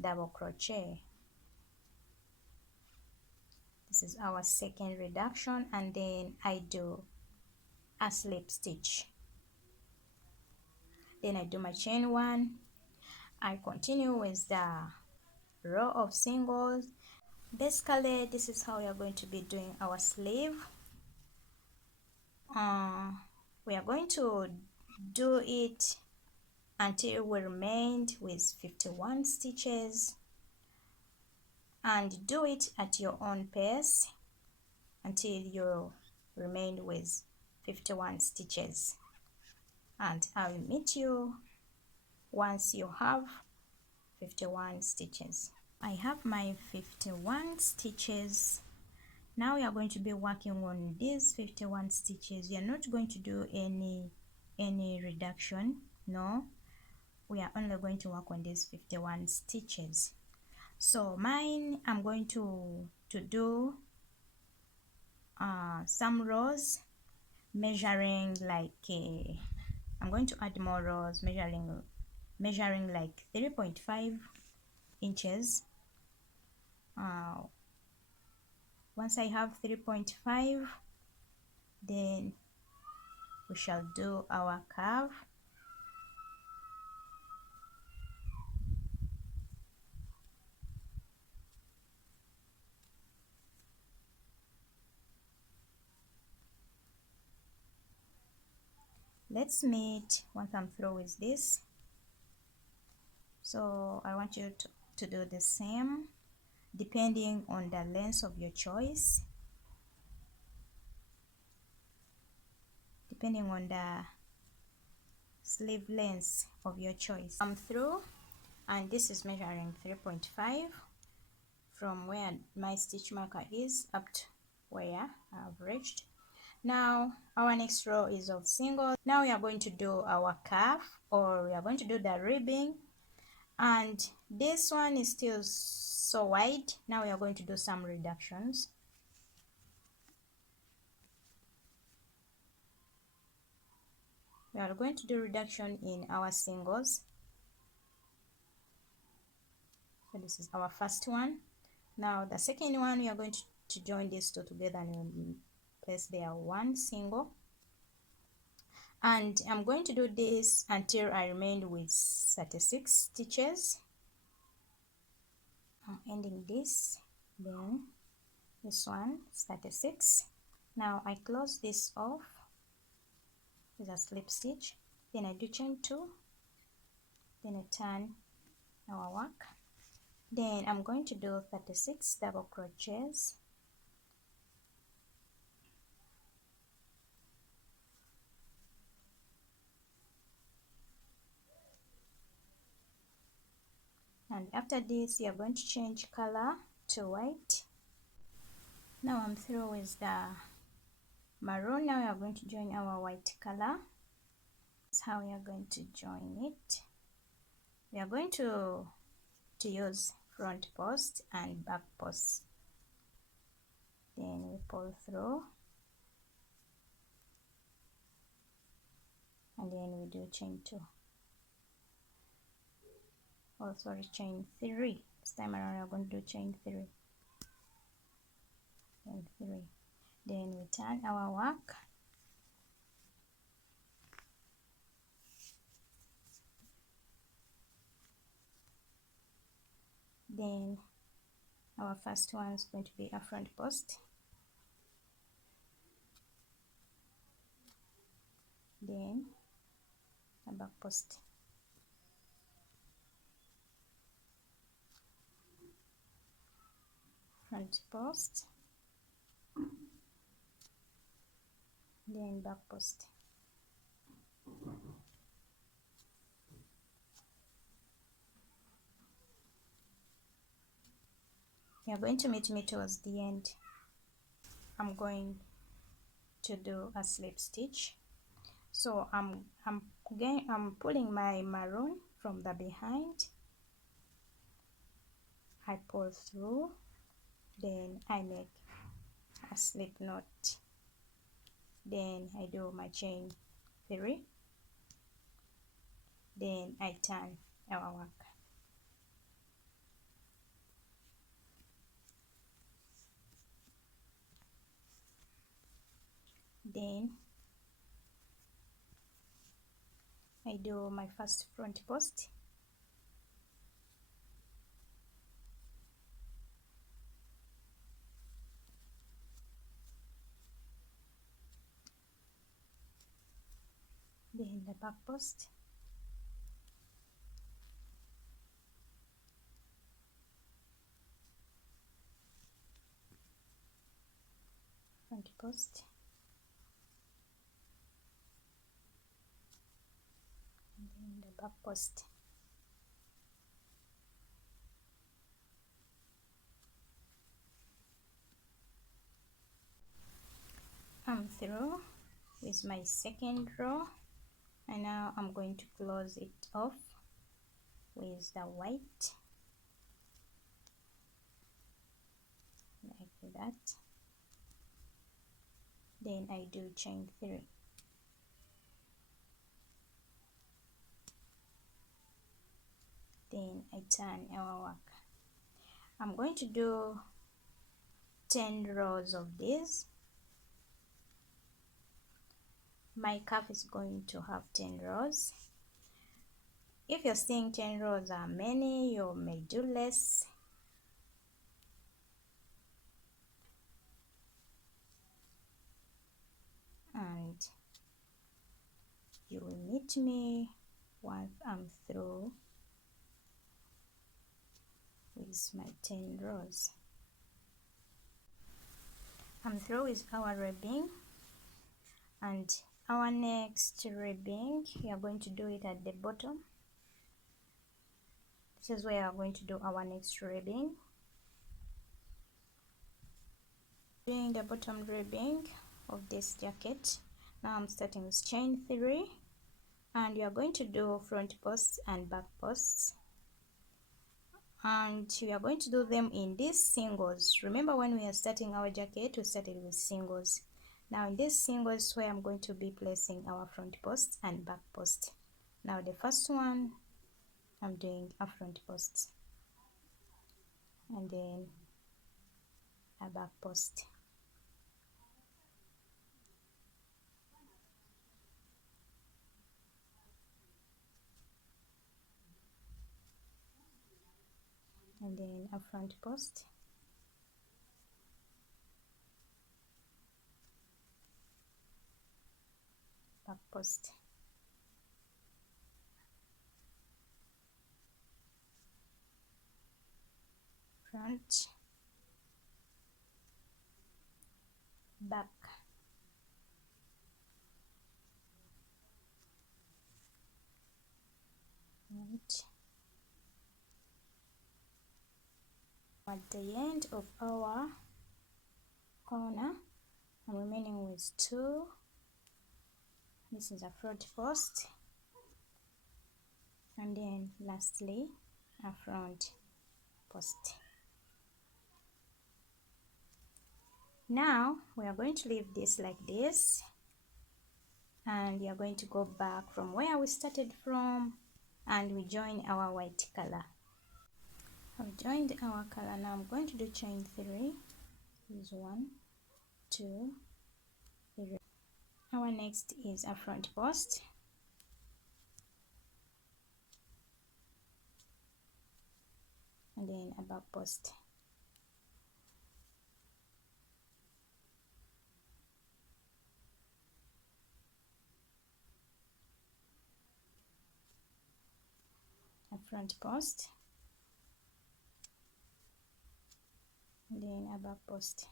double crochet. This is our second reduction, and then I do a slip stitch, then I do my chain 1. I continue with the row of singles. Basically this is how we are going to be doing our sleeve. We are going to do it until we remain with 51 stitches, and do it at your own pace until you remain with 51 stitches, and I will meet you once you have 51 stitches. I have my 51 stitches. Now we are going to be working on these 51 stitches. We are not going to do any reduction, no, we are only going to work on these 51 stitches. So mine, I'm going to do some rows measuring like I'm going to add more rows measuring like 3.5 inches. Once I have 3.5, then we shall do our curve. Let's meet once I'm through with this. So I want you to do the same depending on the length of your choice, depending on the sleeve length of your choice. I'm through, and this is measuring 3.5 from where my stitch marker is up to where I've reached. Now our next row is of singles. Now we are going to do our curve, or we are going to do the ribbing, and this one is still so wide. Now we are going to do some reductions. We are going to do reduction in our singles. So this is our first one. Now the second one, we are going to join these two together and place there one single, and I'm going to do this until I remain with 36 stitches. I'm ending this, then this one 36. Now I close this off with a slip stitch, then I do chain 2, then I turn our work, then I'm going to do 36 double crochets, and after this you are going to change color to white. Now I'm through with the maroon. Now we are going to join our white color. That's how we are going to join it. We are going to use front post and back post, then we pull through, and then we do chain 2, oh sorry, chain 3. This time around we are going to do chain 3, then we turn our work, then our first one is going to be a front post, then a back post, front post, then back post. We are going to meet me towards the end. I'm going to do a slip stitch. So I'm pulling my maroon from the behind. I pull through, then I make a slip knot, then I do my chain 3, then I turn our work. Then I do my first front post, then the back post, front post, and then the back post. I'm through with my second row, and now I'm going to close it off with the white, like that. Then I do chain 3, then I turn our work. I'm going to do 10 rows of this. my cuff is going to have 10 rows. If you're seeing 10 rows are many, you may do less. And you will meet me once I'm through with my 10 rows. I'm through with our ribbing, and our next ribbing we are going to do it at the bottom. This is where we are going to do our next ribbing. Doing the bottom ribbing of this jacket. Now I'm starting with chain 3, and we are going to do front posts and back posts, and we are going to do them in these singles. Remember, when we are starting our jacket, we started with singles. Now in these singles where I'm going to be placing our front post and back post. Now the first one, I'm doing a front post and then a back post. And then a front post, back post, front, back, front. At the end of our corner, I'm remaining with 2. This is a front post, and then lastly a front post. Now we are going to leave this like this, and we are going to go back from where we started from, and we join our white color. I've joined our color. Now I'm going to do chain 3. This is 1, 2, 3. Our next is a front post, and then a back post. A front post, and then a back post.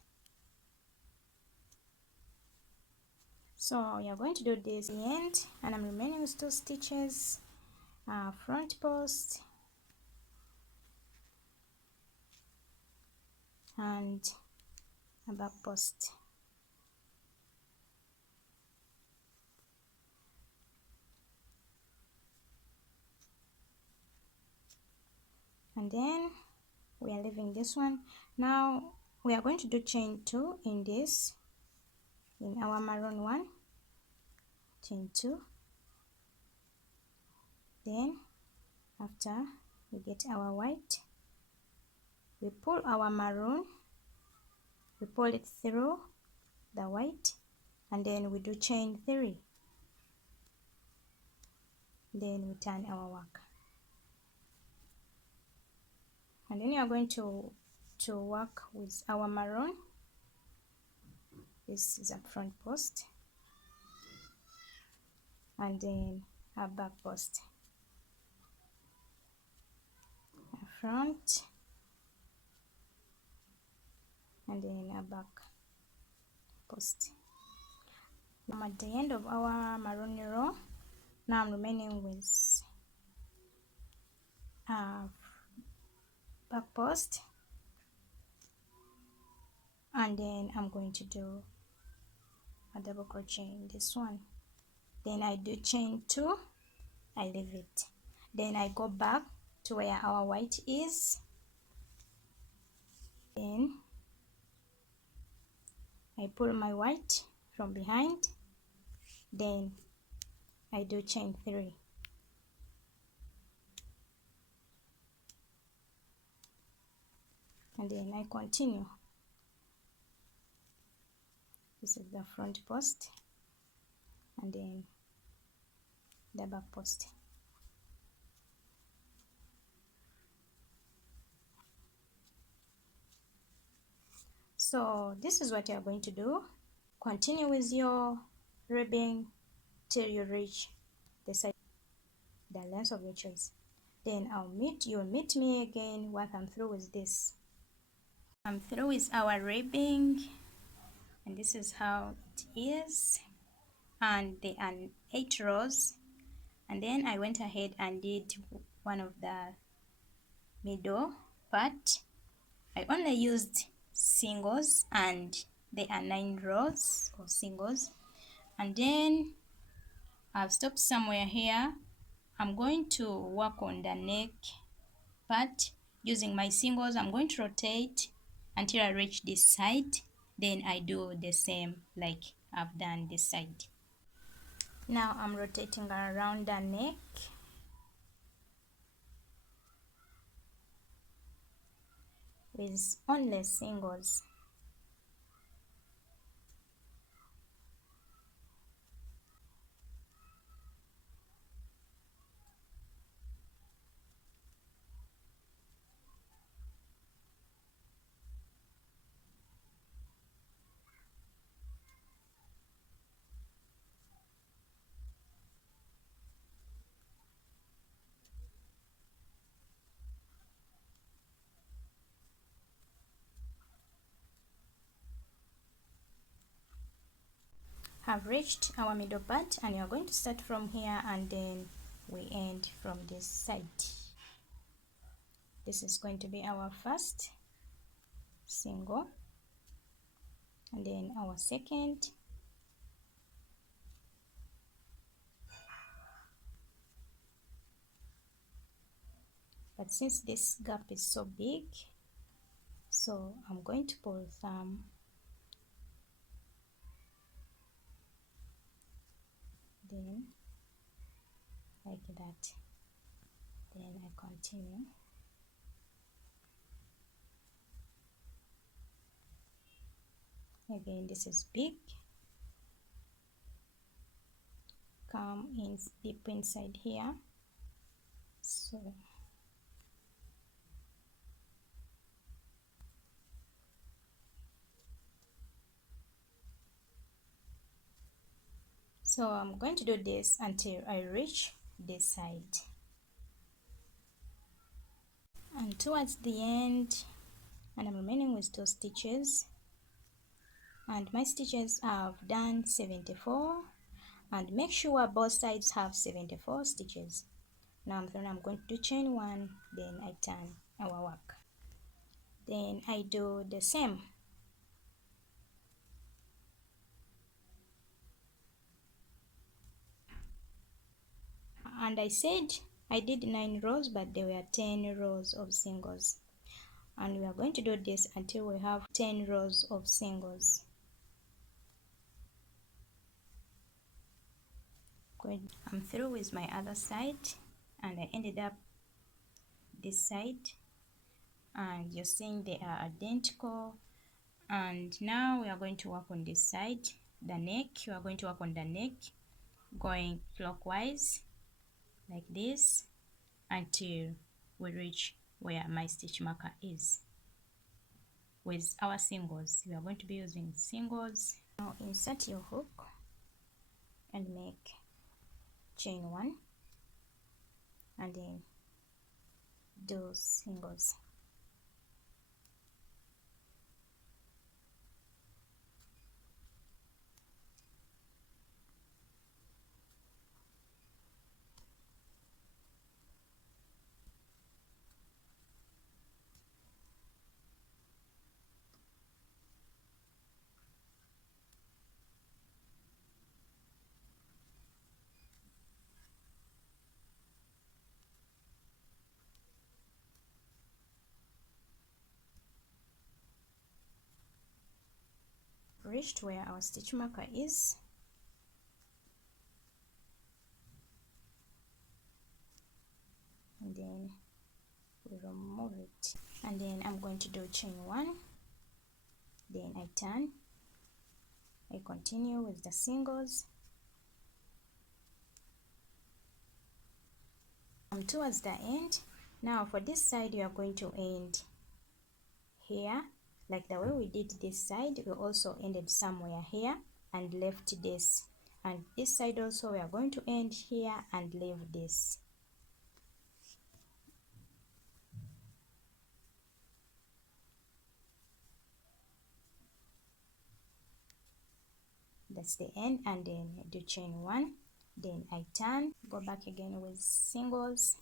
So we are going to do this at the end, and I'm remaining with 2 stitches, front post and a back post. And then we are leaving this one. Now we are going to do chain 2 in this, in our maroon one, chain 2. Then after we get our white, we pull our maroon, we pull it through the white, and then we do chain 3. Then we turn our work, and then you are going to work with our maroon. This is a front post, and then a back post, a front, and then a back post. I'm at the end of our maroon row. Now I'm remaining with a back post, and then I'm going to do a double crochet in this one. Then I do chain 2, I leave it. Then I go back to where our white is. Then I pull my white from behind. Then I do chain 3. And then I continue. This is the front post, and then the back post. So this is what you are going to do. Continue with your ribbing till you reach the side, the length of your choice. Then you'll meet me again once I'm through with this. I'm through with our ribbing, and this is how it is. And there are 8 rows, and then I went ahead and did one of the middle part. I only used singles, and there are 9 rows of singles, and then I've stopped somewhere here. I'm going to work on the neck part using my singles. I'm going to rotate until I reach this side, then I do the same like I've done this side. Now I'm rotating around the neck, with only singles. Have reached our middle part, and you're going to start from here, and then we end from this side. This is going to be our first single, and then our second, but since this gap is so big, so I'm going to pull some, then like that, then I continue. Again, this is big, come in deep inside here, so I'm going to do this until I reach this side, and towards the end, and I'm remaining with 2 stitches, and my stitches have done 74, and make sure both sides have 74 stitches. Now I'm going to do chain 1, then I turn our work, then I do the same. And I said I did 9 rows, but there were 10 rows of singles, and we are going to do this until we have 10 rows of singles. Good. I'm through with my other side, and I ended up this side, and you're seeing they are identical. And now we are going to work on this side, the neck. You are going to work on the neck, going clockwise like this until we reach where my stitch marker is. With our singles, we are going to be using singles. Now insert your hook and make chain 1, and then do singles. Reached where our stitch marker is, and then we remove it, and then I'm going to do chain 1, then I turn, I continue with the singles, towards the end. Now for this side, you are going to end here, like the way we did this side. We also ended somewhere here and left this, and this side also we are going to end here and leave this. That's the end, and then do chain 1, then I turn, go back again with singles,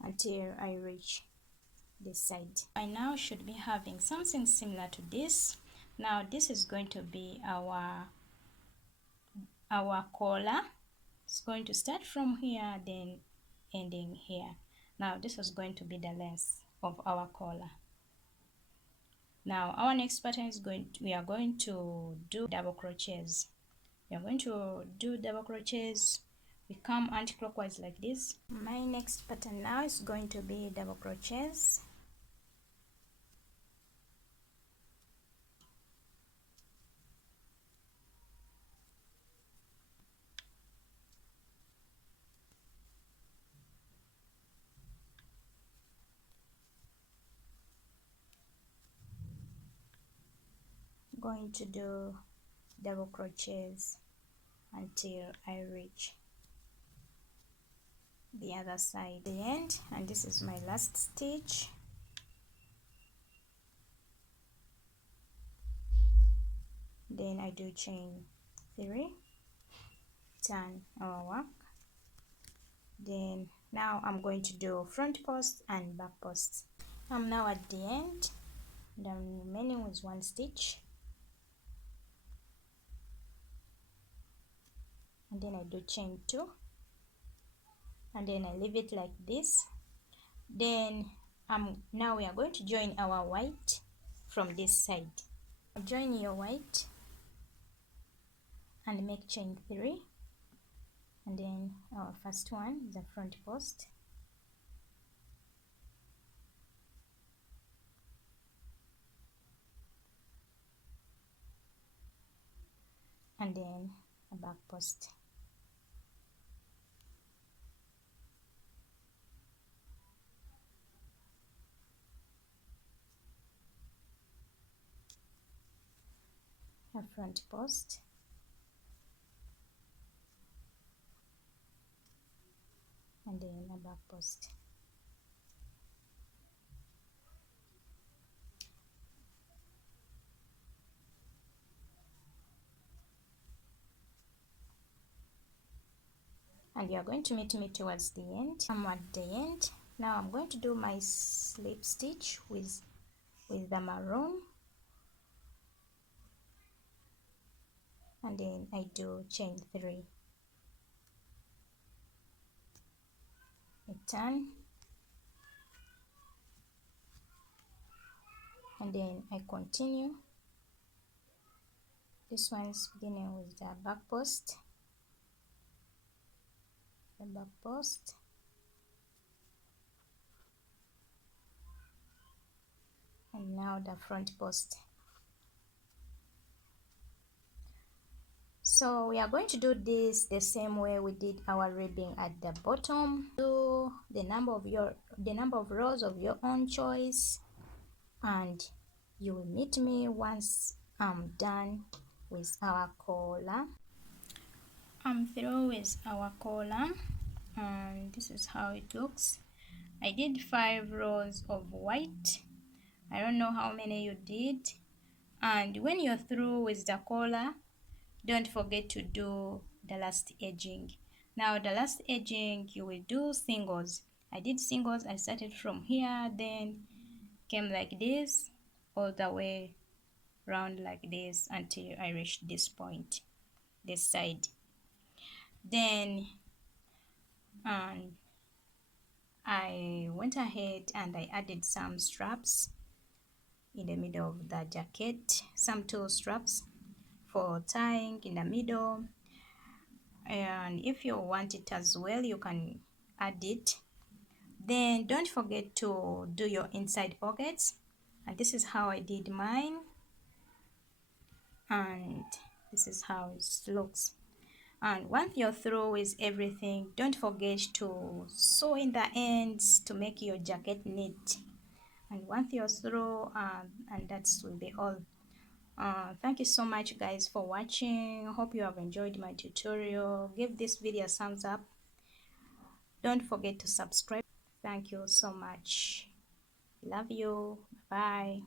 until I reach this side. I now should be having something similar to this. Now this is going to be our collar. It's going to start from here, then ending here. Now this is going to be the length of our collar. Now our next pattern is we are going to do double crochets. We are going to do double crochets. We come anti-clockwise like this. My next pattern now is going to be double crochets. Going to do double crochets until I reach the other side, the end, and this is my last stitch. Then I do chain 3, turn our work. Then now I'm going to do front post and back post. I'm now at the end, and I'm remaining with 1 stitch, and then I do chain 2, and then I leave it like this. Then now we are going to join our white from this side. Join your white and make chain 3, and then our first one is the front post, and then a back post. A front post, and then a back post. And you are going to meet me towards the end. I'm at the end. Now I'm going to do my slip stitch with the maroon, and then I do chain 3, I turn, and then I continue. This one is beginning with the back post, and now the front post. So we are going to do this the same way we did our ribbing at the bottom. Do the number of rows of your own choice, and you will meet me once I'm done with our collar. I'm through with our collar, and this is how it looks. I did 5 rows of white. I don't know how many you did. And when you're through with the collar, don't forget to do the last edging. Now the last edging, you will do singles. I did singles. I started from here, then came like this all the way round like this until I reached this point, this side. Then I went ahead and I added some straps in the middle of the jacket, some 2 straps for tying in the middle. and if you want it as well, you can add it. Then don't forget to do your inside pockets, and this is how I did mine, and this is how it looks. And once you're through with everything, don't forget to sew in the ends to make your jacket neat. And once you're through, and that will be all. Thank you so much guys for watching. Hope you have enjoyed my tutorial. Give this video a thumbs up. Don't forget to subscribe. Thank you so much. Love you. Bye.